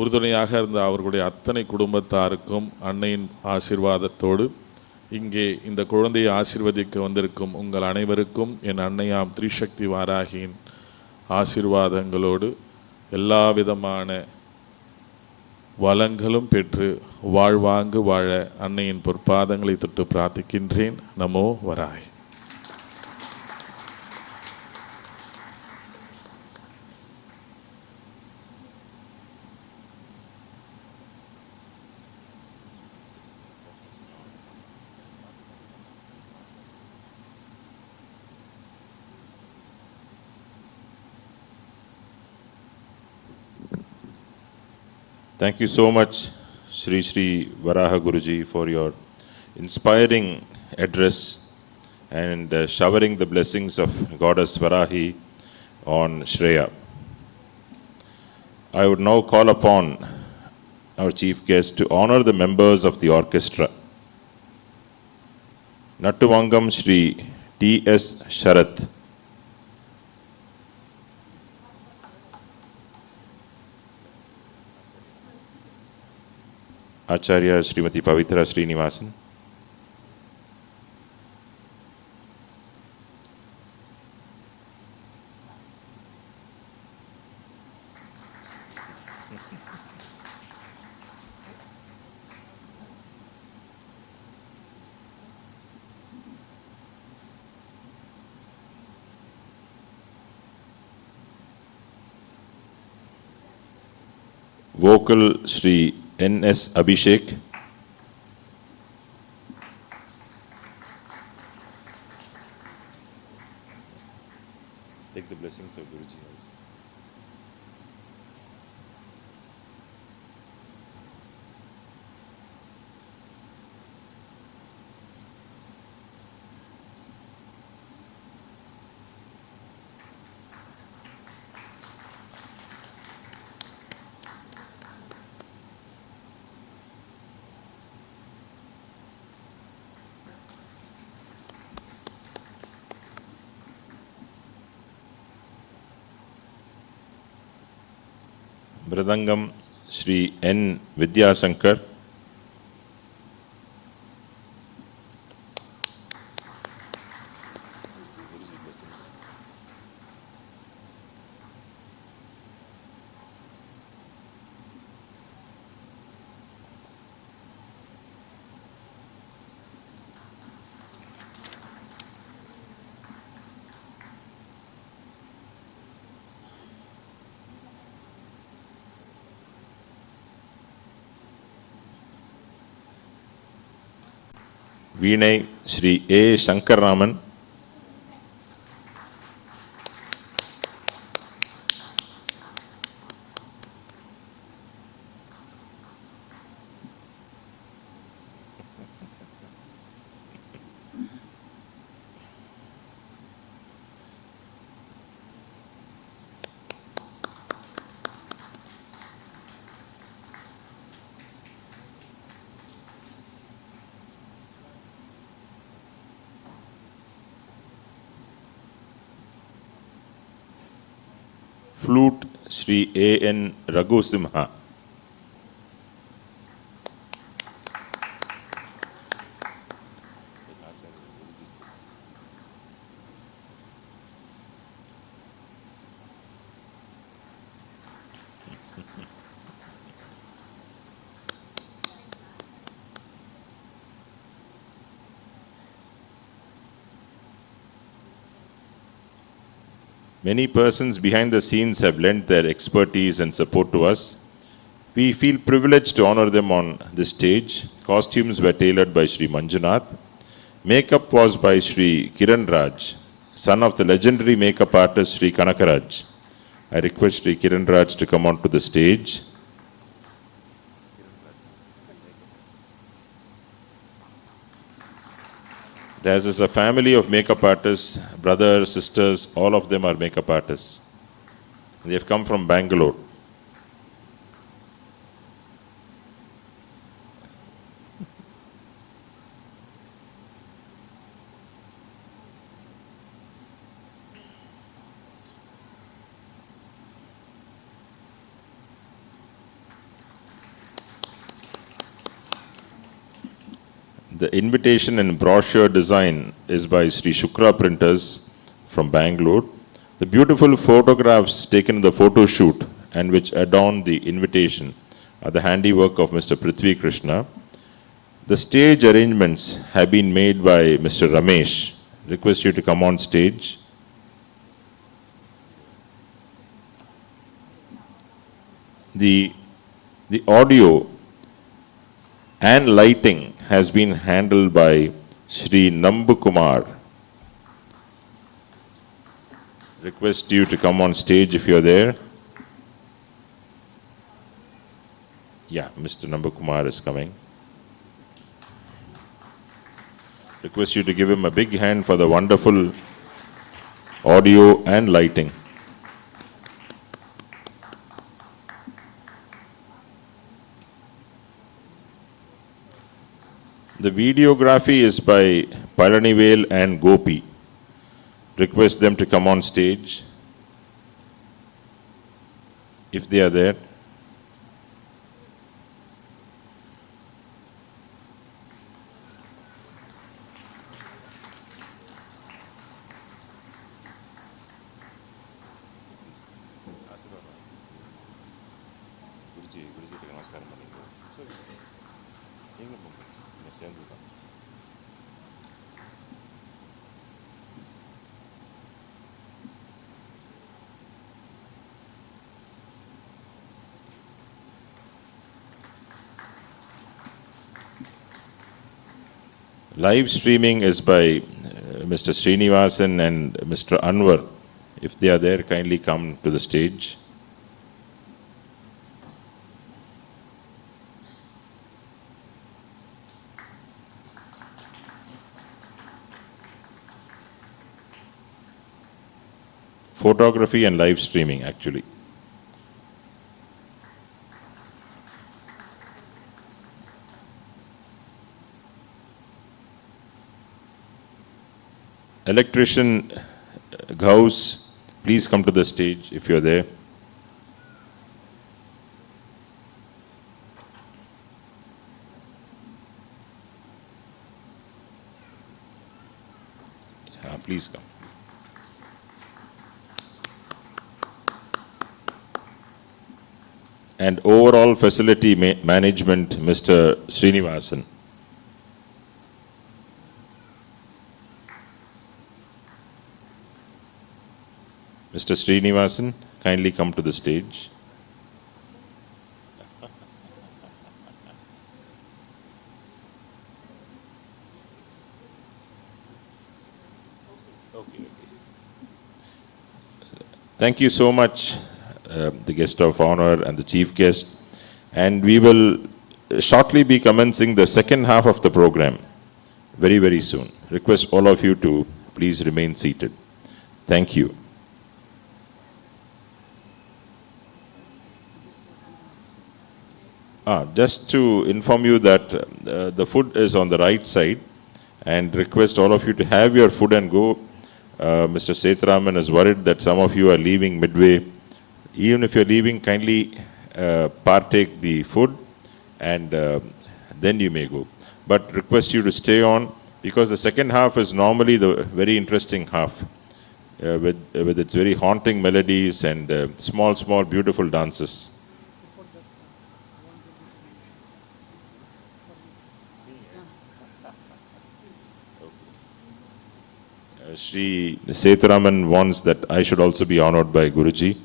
உறுதுணையாக இருந்த அவர்களுடைய அத்தனை குடும்பத்தாருக்கும் அன்னையின் ஆசீர்வாதத்தோடு இங்கே இந்த குழந்தையை ஆசீர்வதிக்க வந்திருக்கும் உங்கள் அனைவருக்கும் என் அன்னையாம் திரிசக்தி வாராகியின் ஆசீர்வாதங்களோடு எல்லா விதமான வளங்களும் பெற்று வாழ்வாங்கு வாழ அன்னையின் பொற்பாதங்களை தொட்டு பிரார்த்திக்கின்றேன். நமோ வராய். Thank you so much, Sri Sri Varaha Guruji, for your inspiring address and showering the blessings of Goddess Varahi on Shreya. I would now call upon our chief guest to honor the members of the orchestra. Nattuvangam Sri T.S. Sharath. Acharya Srimati Pavitra Srinivasan. Vocal Sri N.S. Abhishek. Take the blessings of Guruji also. Mridangam Sri N. Vidyasankar. Veenai Sri A. Shankar Raman. Flute Sri A. N. Raghu Simha. Many persons behind the scenes have lent their expertise and support to us. We feel privileged to honor them on this stage. Costumes were tailored by Sri Manjunath. Makeup was by Sri Kiran Raj, son of the legendary makeup artist Sri Kanakaraj. I request Sri Kiran Raj to come onto the stage. There's is a family of makeup artists, brothers, sisters, all of them are makeup artists. They have come from Bangalore. The invitation and brochure design is by Sri Shukra Printers from Bangalore. The beautiful photographs taken in the photo shoot and which adorn the invitation are the handiwork of Mr. Prithvi Krishna. The stage arrangements have been made by Mr. Ramesh. Request you to come on stage. The audio and lighting has been handled by Sri Nambu Kumar. Request you to come on stage if you're there. Yeah, Mr. Nambu Kumar is coming. Request you to give him a big hand for the wonderful audio and lighting. The videography is by Palanivel and Gopi. Request them to come on stage if they are there. Live streaming is by Mr. Srinivasan and Mr. Anwar. If they are there, kindly come to the stage. Photography and live streaming, actually. Electrician Gauss, please come to the stage if you're there. Please come. And overall facility management, Mr. Srinivasan. Mr. Srinivasan, kindly come to the stage. Thank you so much, the guest of honor and the chief guest. And we will shortly be commencing the second half of the program very, very soon. Request all of you to please remain seated. Thank you. Just to inform you that the food is on the right side, and request all of you to have your food and go. Mr. Sethuraman is worried that some of you are leaving midway. Even if you're leaving, kindly partake the food and then you may go. But request you to stay on, because the second half is normally the very interesting half with its very haunting melodies and small, small, beautiful dances. Sri Sethuraman wants that I should also be honored by Guruji.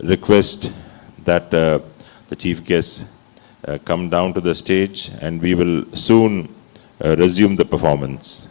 request that the chief guests come down to the stage, and we will soon resume the performance.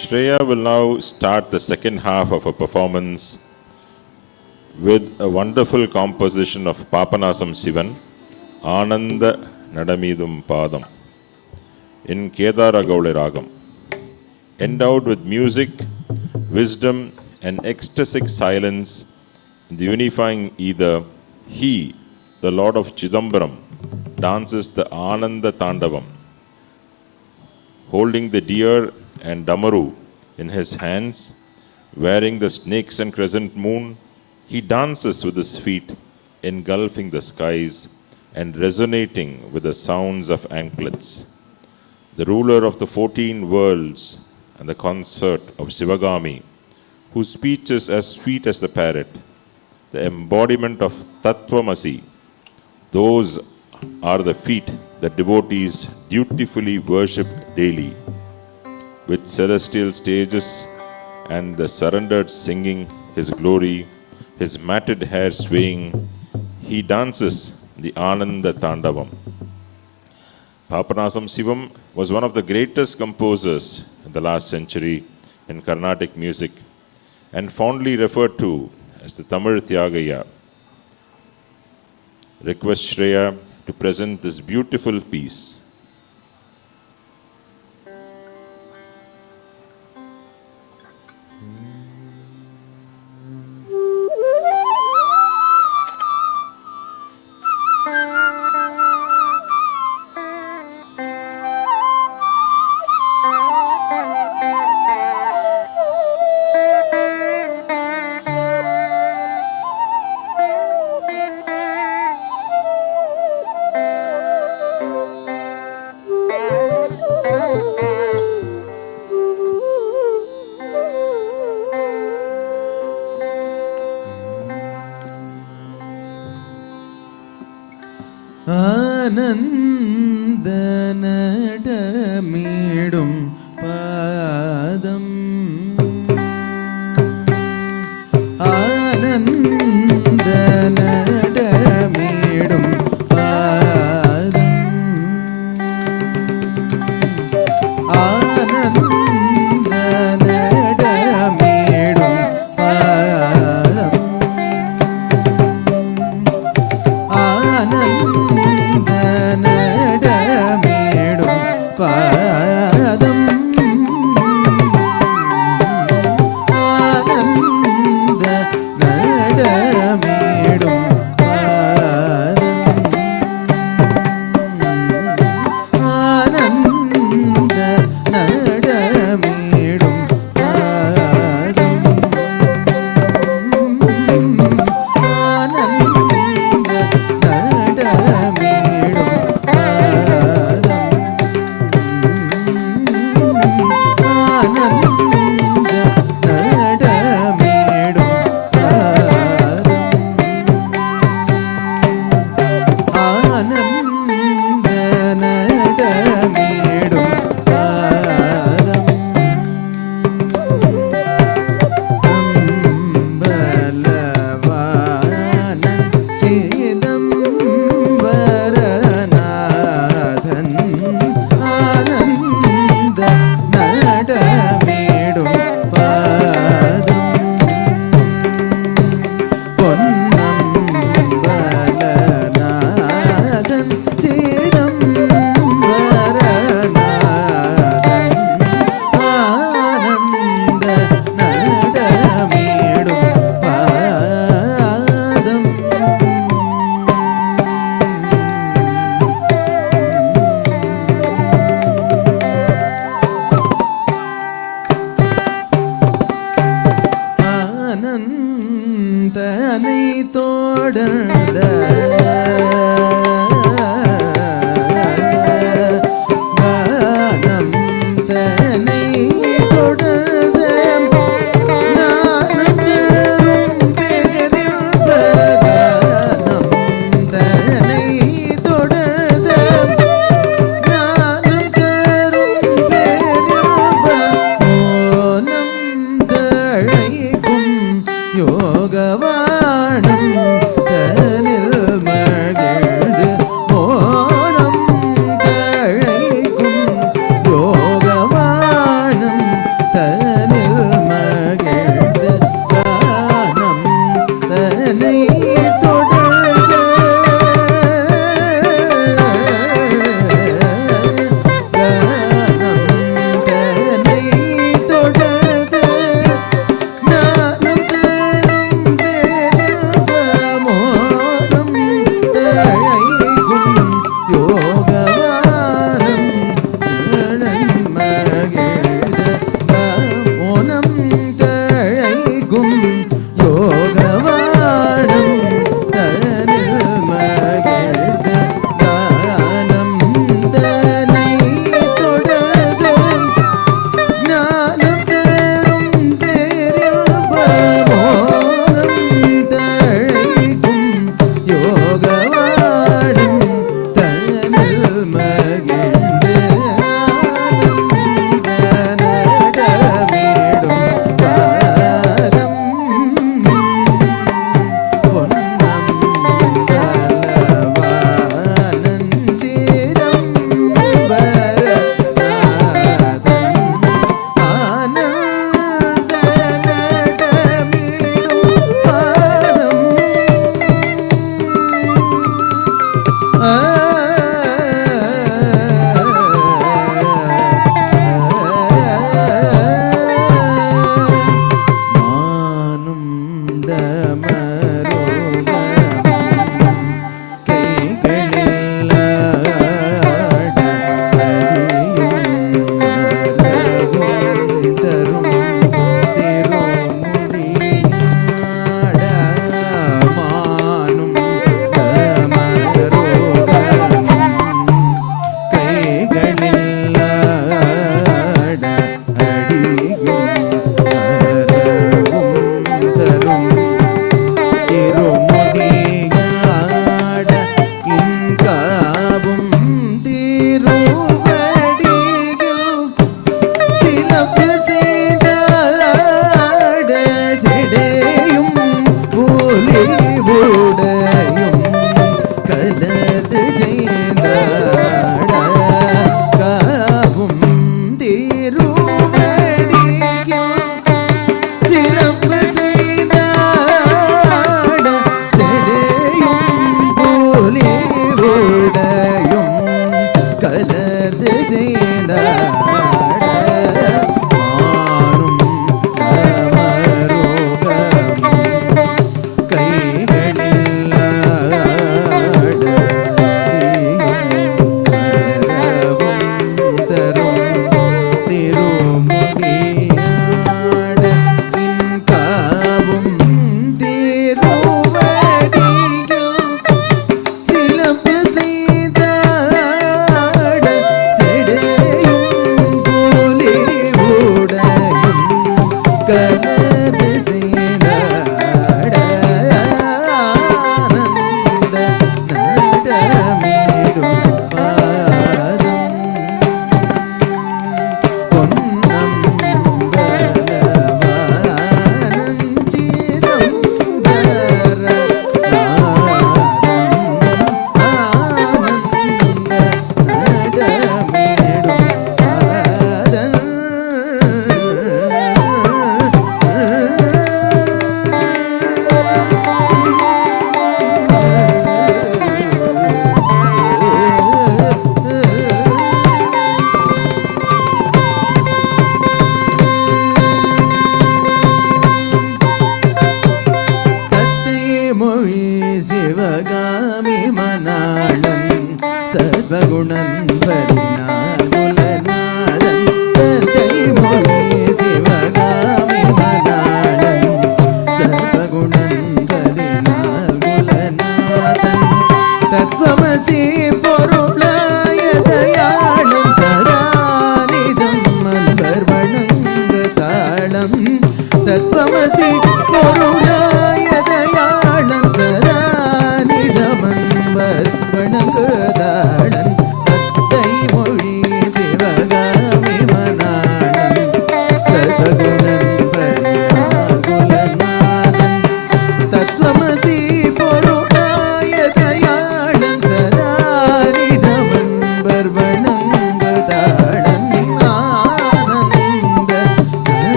Shreya will now start the second half of a performance with a wonderful composition of Papanasam Sivan, Ananda Nadamidum Padam, in Kedara Gaule Ragam. Endowed with music, wisdom, and ecstatic silence, in the unifying ether, he, the Lord of Chidambaram, dances the Ananda Tandavam. Holding the deer and damaru in his hands, wearing the snakes and crescent moon, he dances with his feet, engulfing the skies and resonating with the sounds of anklets. The ruler of the 14 worlds and the consort of Shivagami, whose speech is as sweet as the parrot, the embodiment of Tattvamasi, those are the feet that devotees dutifully worship daily. With celestial stages and the surrendered singing his glory, his matted hair swaying, he dances the Ananda Tandavam. Papanasam Sivam was one of the greatest composers in the last century in Carnatic music and fondly referred to as the Tamil Tyagaya. Request Shreya to present this beautiful piece. ആനന്ദനടമിടും പാദം ആനന്ദനടമിടും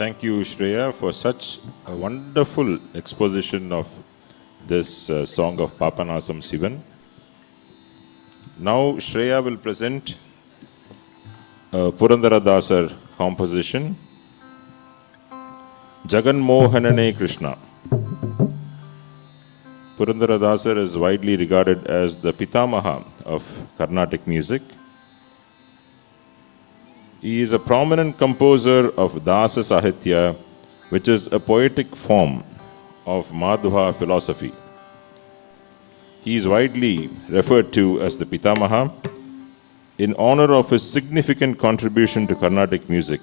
Thank you, Shreya, for such a wonderful exposition of this song of Papanasam Sivan. Now, Shreya will present a Purandara Dasar composition, Jagan Mohanane Krishna. Purandara Dasar is widely regarded as the Pitamaha of Carnatic music. He is a prominent composer of Dasa Sahitya, which is a poetic form of Madhva philosophy. He is widely referred to as the Pitamaha in honor of his significant contribution to Carnatic music.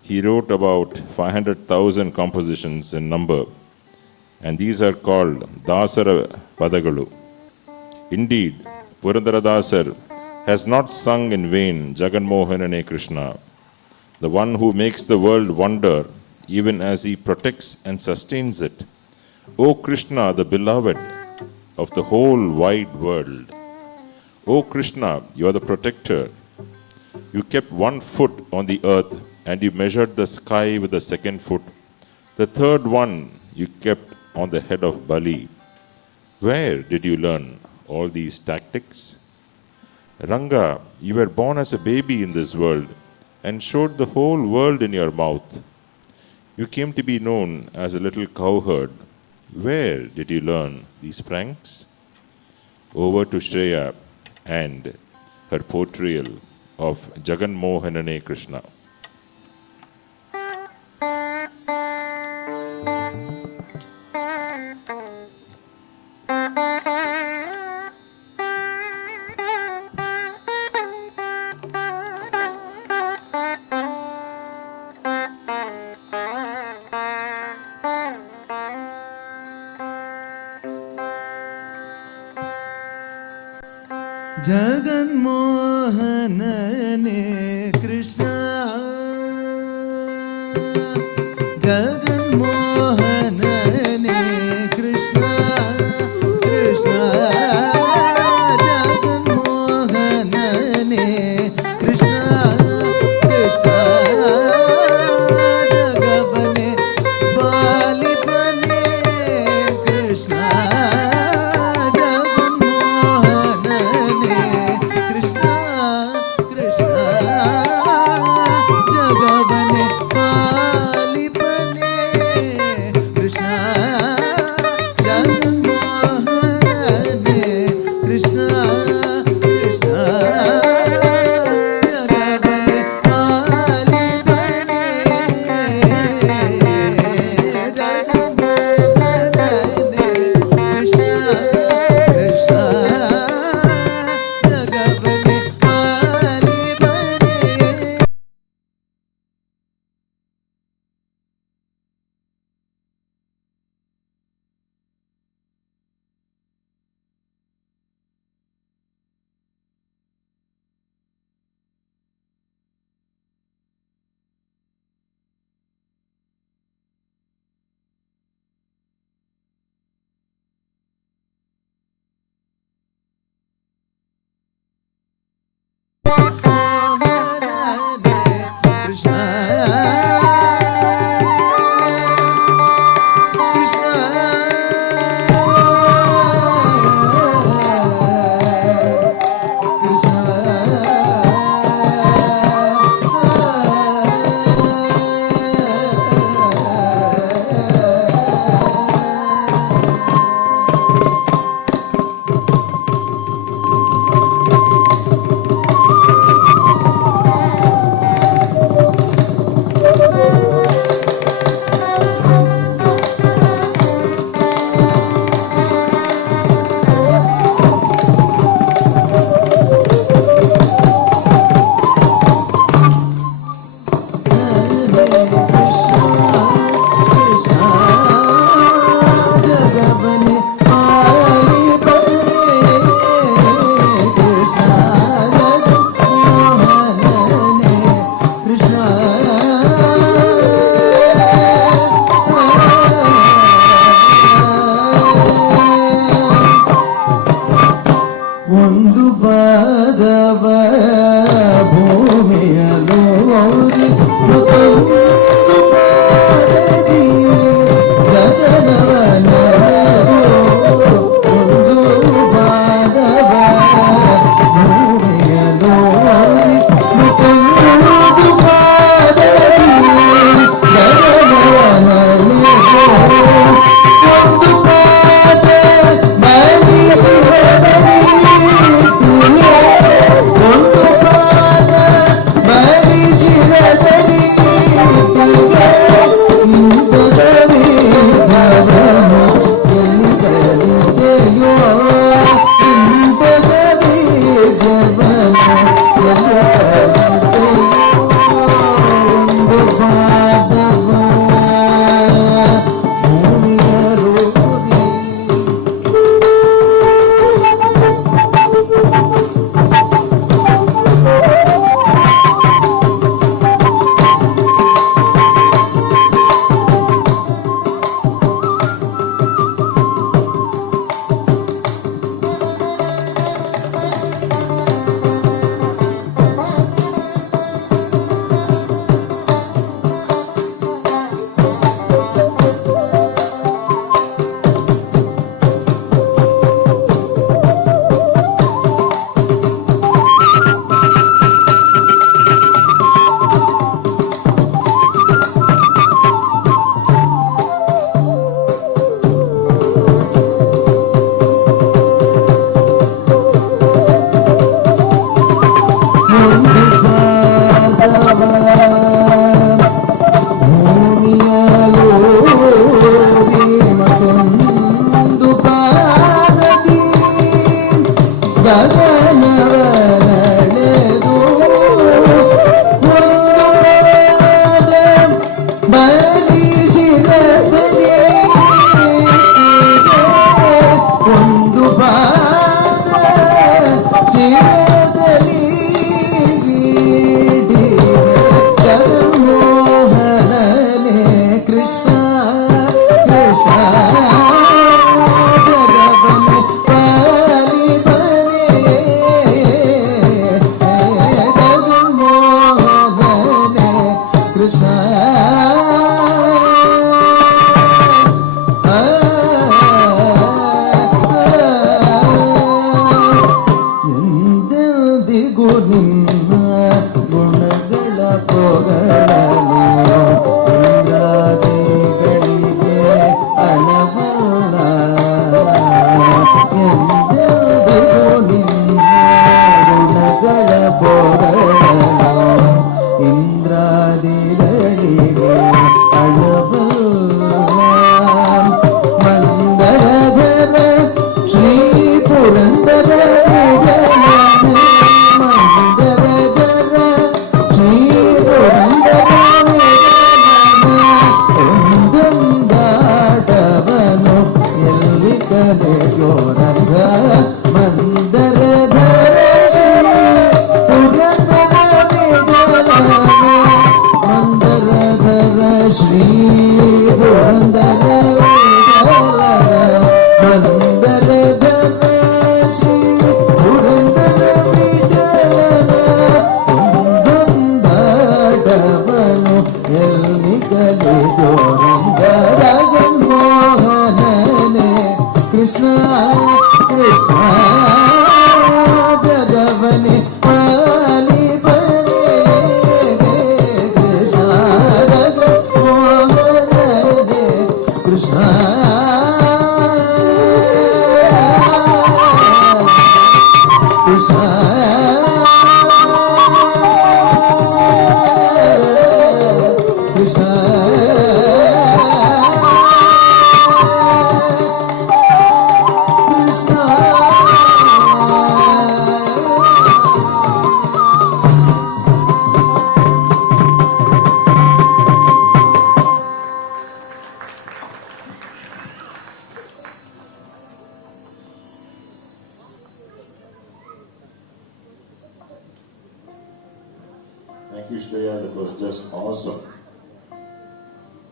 He wrote about 500,000 compositions in number, and these are called Dasara Padagalu. Indeed, Purandara Dasar has not sung in vain Jagan Mohanane Krishna, the one who makes the world wonder even as he protects and sustains it. O Krishna, the beloved of the whole wide world. O Krishna, you are the protector. You kept 1 foot on the earth and you measured the sky with the 2nd foot. The 3rd one you kept on the head of Bali. Where did you learn all these tactics? Ranga, you were born as a baby in this world and showed the whole world in your mouth. You came to be known as a little cowherd. Where did you learn these pranks? Over to Shreya and her portrayal of Jagan Mohanane Krishna. Jaganmohanane Krishna, Jaganmohanane Krishna, Krishna, Jaganmohanane Krishna, Krishna, Jagabane Balipane Krishna. ಭೂಮಿಯಲು Shri Purandar मंदर श्री पुरंदर कुंदंदडवनु एल्निकले मोहनने कृष्ण कृष्ण जगवने पाली बने कृष्ण मोहनने Krishna Thank you, Shreya. That was just awesome.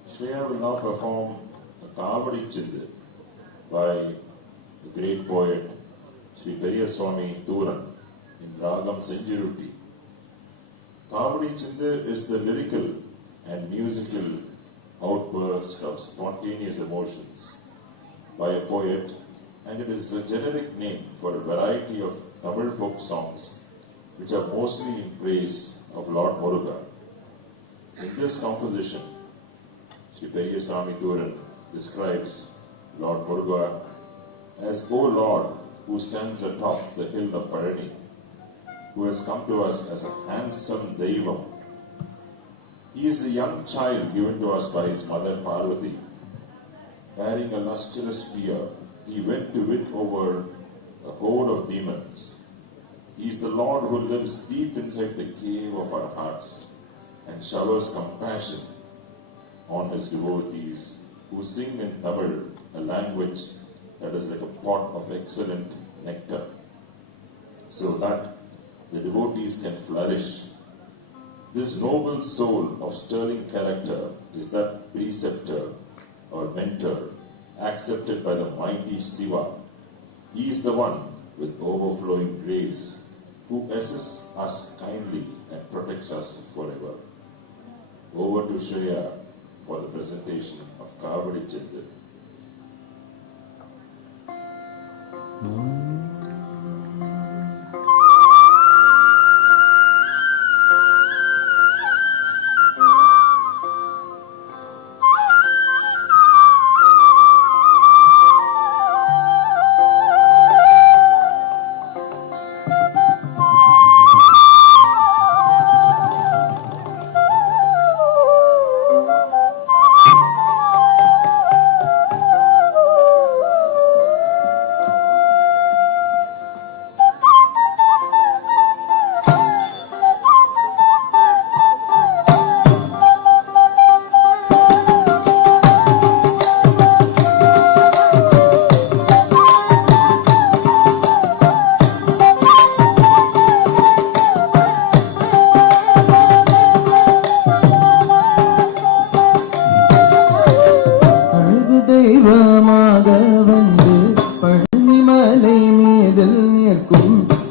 Shreya will now perform a Kavadi Chindu by the great poet Sri Periyaswamy Thuran in Ragam Senjirutti. Kavadi Chindu is the lyrical and musical outburst of spontaneous emotions by a poet, and it is a generic name for a variety of Tamil folk songs which are mostly in praise of Lord Muruga. In this composition, Sri Periyaswamy Thuran describes Lord Muruga as, O Lord, who stands atop the hill of Parani, who has come to us as a handsome Deivam. He is the young child given to us by his mother Parvati. Bearing a lustrous spear, he went to win over a horde of demons. He is the Lord who lives deep inside the cave of our hearts and showers compassion on his devotees who sing in Tamil, a language that is like a pot of excellent nectar, so that the devotees can flourish. This noble soul of sterling character is that preceptor or mentor accepted by the mighty Shiva. He is the one with overflowing grace who assists us kindly and protects us forever. Over to Shreya for the presentation of Kavadi Chindu.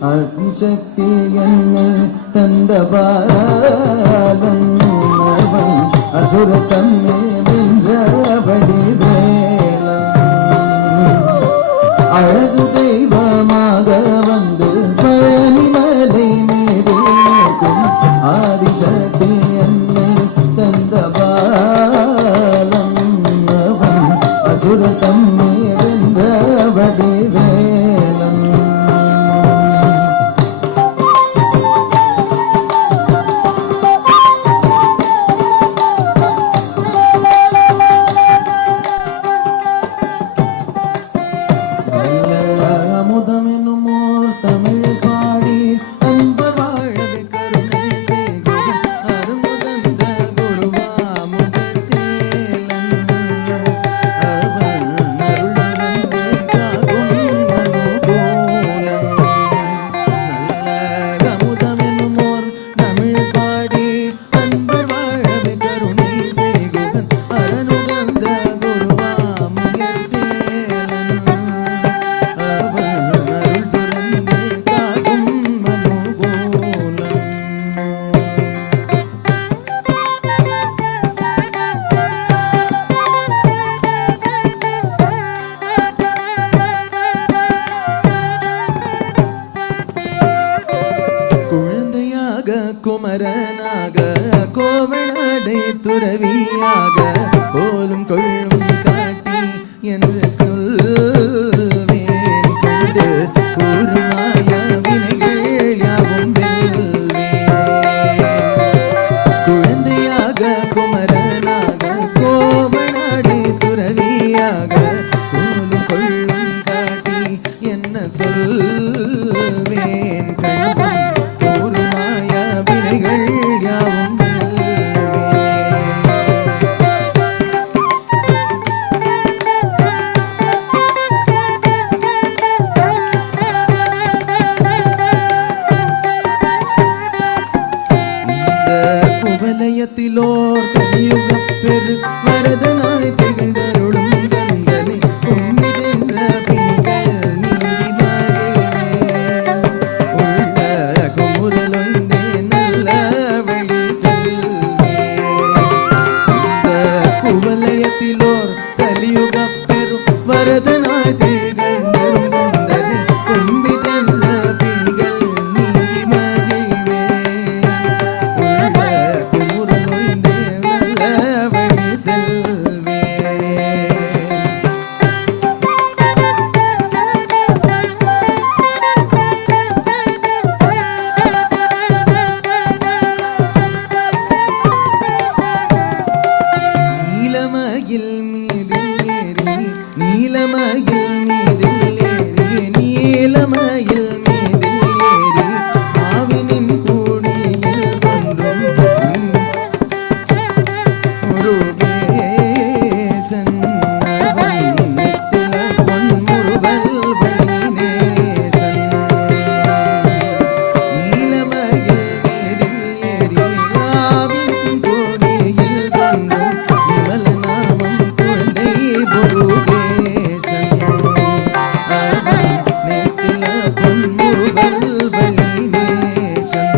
Adishakti என்னை தந்த பாலன் அசுர தன்னை வென்றபடி வேலன் அழகு தெய்வமாக வந்து பழனிமலை மீது நிற்கும் ஆதிசக்தி என்னை தந்த பாலன் அசுர தன்னை வென்றபடி வேலன் குழந்தையாக போலும் கொள்ளும் காட்டி என்று சொல்வேன் கண்டு கூறுமாய வினைகள் யாவும் வெல்வேன் குழந்தையாக குமரனாக கோவனாடி துறவியாக கூலும் கொள்ளும் காட்டி என்ன சொல்வேன் கண்டு கூறுமாய வினைகள் யாவும் வெல்வேன் இந்த குவலயத்திலோர் கலியுகப் பெரு வரதனாய் திகழ்ந்தருளும் கந்தனை கும்பிடுகின்ற பிணிகள் நீங்கி மகிழ்வேன். உள்ள குமுறலொய்ந்தே நல்ல வழி செல்வேன். இந்த குவலயத்திலோர் கலியுகப் பெரு வரதனாய் திகழ்ந்தருளும் கந்தனை கும்பிடுகின்ற பிணிகள் நீங்கி மகிழ்வேன். உள்ள குமுறலொய்ந்தே நல்ல வழி செல்வேன். நீலமயில் மீதில் ஏறி நீலமயில் மீதில் ஏறி நீலமயில் மீதில் ஏறி ஆவினின் கூடியில் ஒன்றும் முருகேசன் அவன் நெத்தில பொன்முறுவல் வழிநேசன் நீலமயில் மீதில் ஏறி ஆவினின் கூடியில் ஒன்றும் விமல நாமம் குழந்தை முருகேசன் அவன் நெத்தில பொன்முறுவல் வழிநேசன்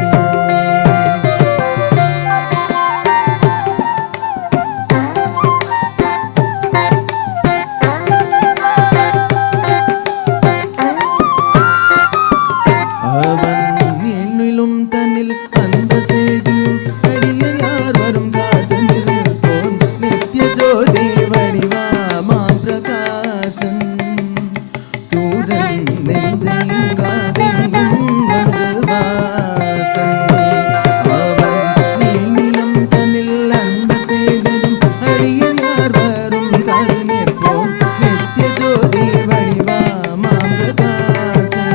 அவன் எண்ணிலும் தன்னில் அந்த செய்தியும் அடியர் யார் வரும் காத்து நிற்போன் நித்ய ஜோதி வடிவாமாம் பிரகாசன் தூரன் நெஞ்செங்காதெங்கும் வந்து வாசன் அவன் எண்ணிலும் தன்னில் அந்த செய்தியும் அடியர் யார் வரும் காத்து நிற்போன் நித்ய ஜோதி வடிவாமாம் Prakasan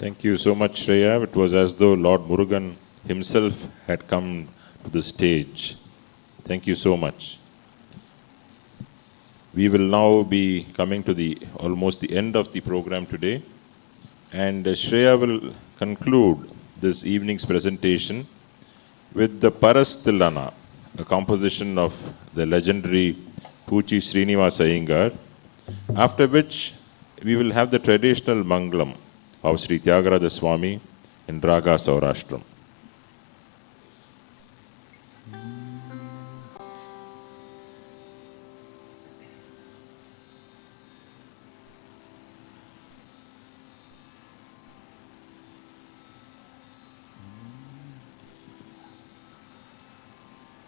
Thank you so much, Shreya. It was as though Lord Murugan himself had come to the stage. Thank you so much. We will now be coming to the almost the end of the program today, and Shreya will conclude this evening's presentation with the Parastilana, a composition of the legendary Puchi Srinivasa Iyengar, after which we will have the traditional Mangalam of Sri Tyagaraja Swami in Raga Saurashtram.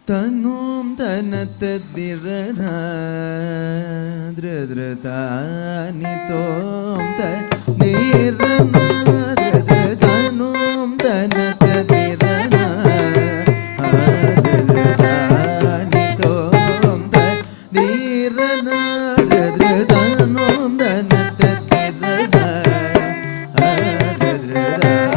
தன்னும் தனத்ததிரன திருதானி தோம் தீரன திருதனும் தனத்ததிரன திருதானி தோம் தீரன திருதனும் தனத்ததிரன திருதா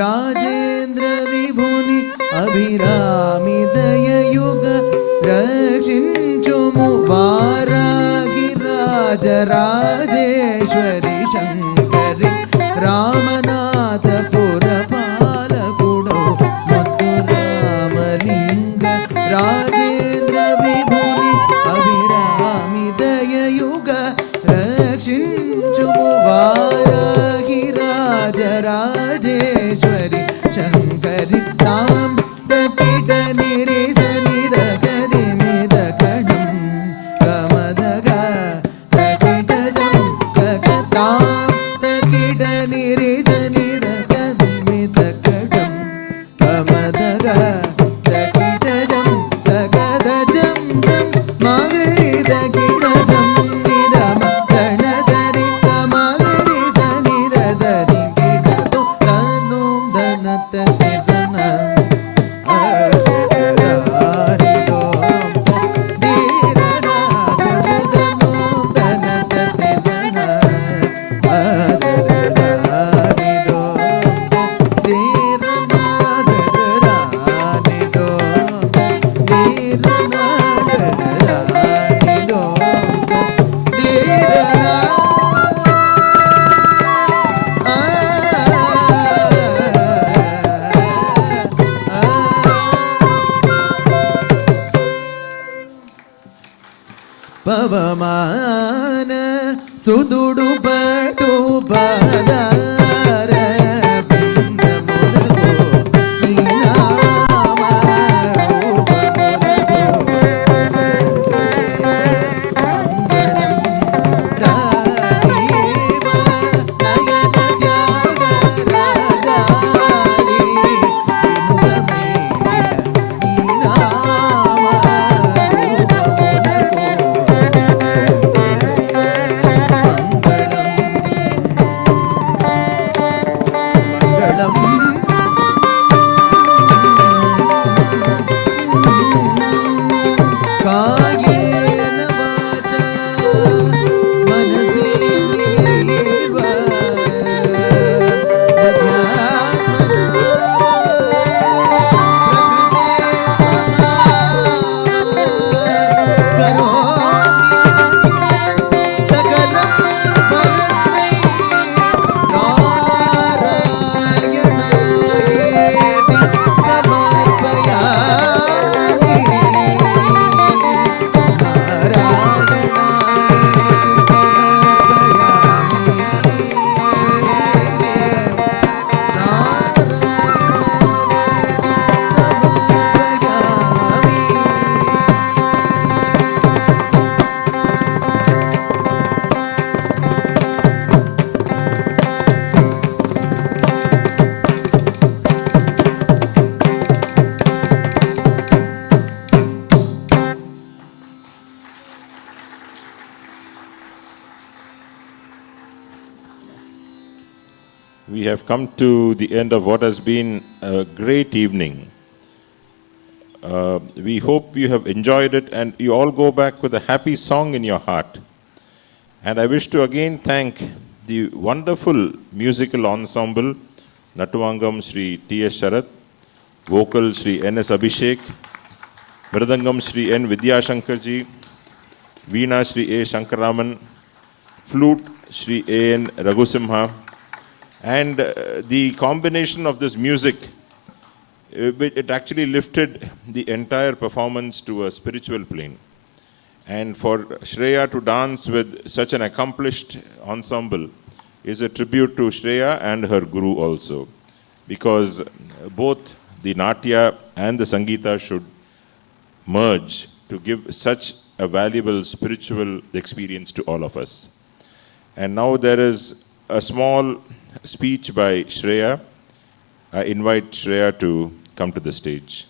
రాజేంద్ర విభుని అభిరామి దయయుగ రక్షించుము వారాగి రాజరాజేశ్వరి శంకరి రామనాథపుర పాలకుడు ముద్దు రామలింగ రాజేంద్ర విభుని అభిరామి దయయుగ రక్షించుము వారాగి రాజరాజేశ్వరి శంకరి తాం తకిట నిరిస నిద గది మిద కణం గమదగ తకిట జం తకతాం తకిట నిరిస నిద గది మిద కణం గమదగ తకిట జం తగద జం జం మగరి తకిట జం నిద మదనదరి సమగరి సనిద దరి కిటతో తను ధనత తిదన ఆరిదో దీరన దుదను ధనత తిదన ఆరిదో దీరన దదరానిదో దీరన దదరానిదో దీరన పవమాన సుదుడు పటు పదార బిందములగో నీనామ కాయేన వాచా మనసేంద్రియైర్వ సకలం పరస్మై నారాయణాయేతి సమర్పయామి We have come to the end of what has been a great evening. We hope you have enjoyed it and you all go back with a happy song in your heart. And I wish to again thank the wonderful musical ensemble, Natuvangam Sri T.S. Sharath, vocal Sri N.S. Abhishek, Mridangam Sri N. Vidyashankarji, Veena Sri A. Shankaraman, flute Sri A.N. Raghusimha, and the combination of this music, it actually lifted the entire performance to a spiritual plane. And for Shreya to dance with such an accomplished ensemble is a tribute to Shreya and her guru also, because both the Natya and the Sangeeta should merge to give such a valuable spiritual experience to all of us. And now there is a small speech by Shreya. I invite Shreya to come to the stage.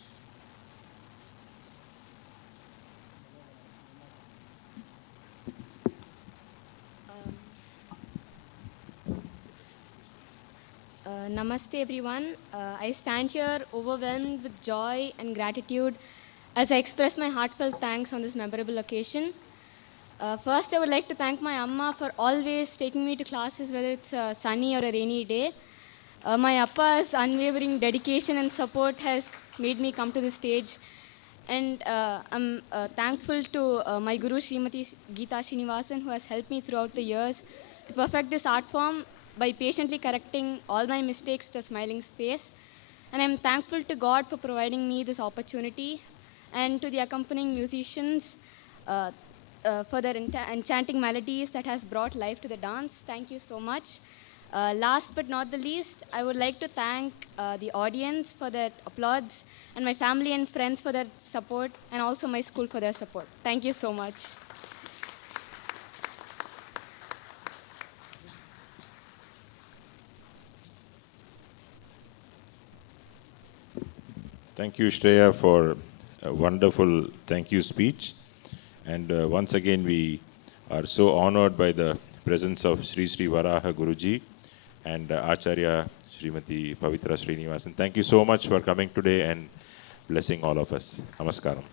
Namaste everyone. I stand here overwhelmed with joy and gratitude as I express my heartfelt thanks on this memorable occasion. First, I would like to thank my Amma for always taking me to classes, whether it's a sunny or a rainy day. My appa's unwavering dedication and support has made me come to this stage. And I'm thankful to my guru, Srimati Geeta Srinivasan, who has helped me throughout the years to perfect this art form by patiently correcting all my mistakes with a smiling face. And I'm thankful to God for providing me this opportunity, and to the accompanying musicians for their enchanting melodies that has brought life to the dance. Thank you so much. Last but not the least, I would like to thank the audience for their applause, and my family and friends for their support, and also my school for their support. Thank you so much. Thank you, Shreya, for a wonderful thank you speech. And once again, we are so honored by the presence of Sri Sri Varaha Guruji and Acharya Srimati Pavitra Srinivasan. Thank you so much for coming today and blessing all of us. Namaskaram.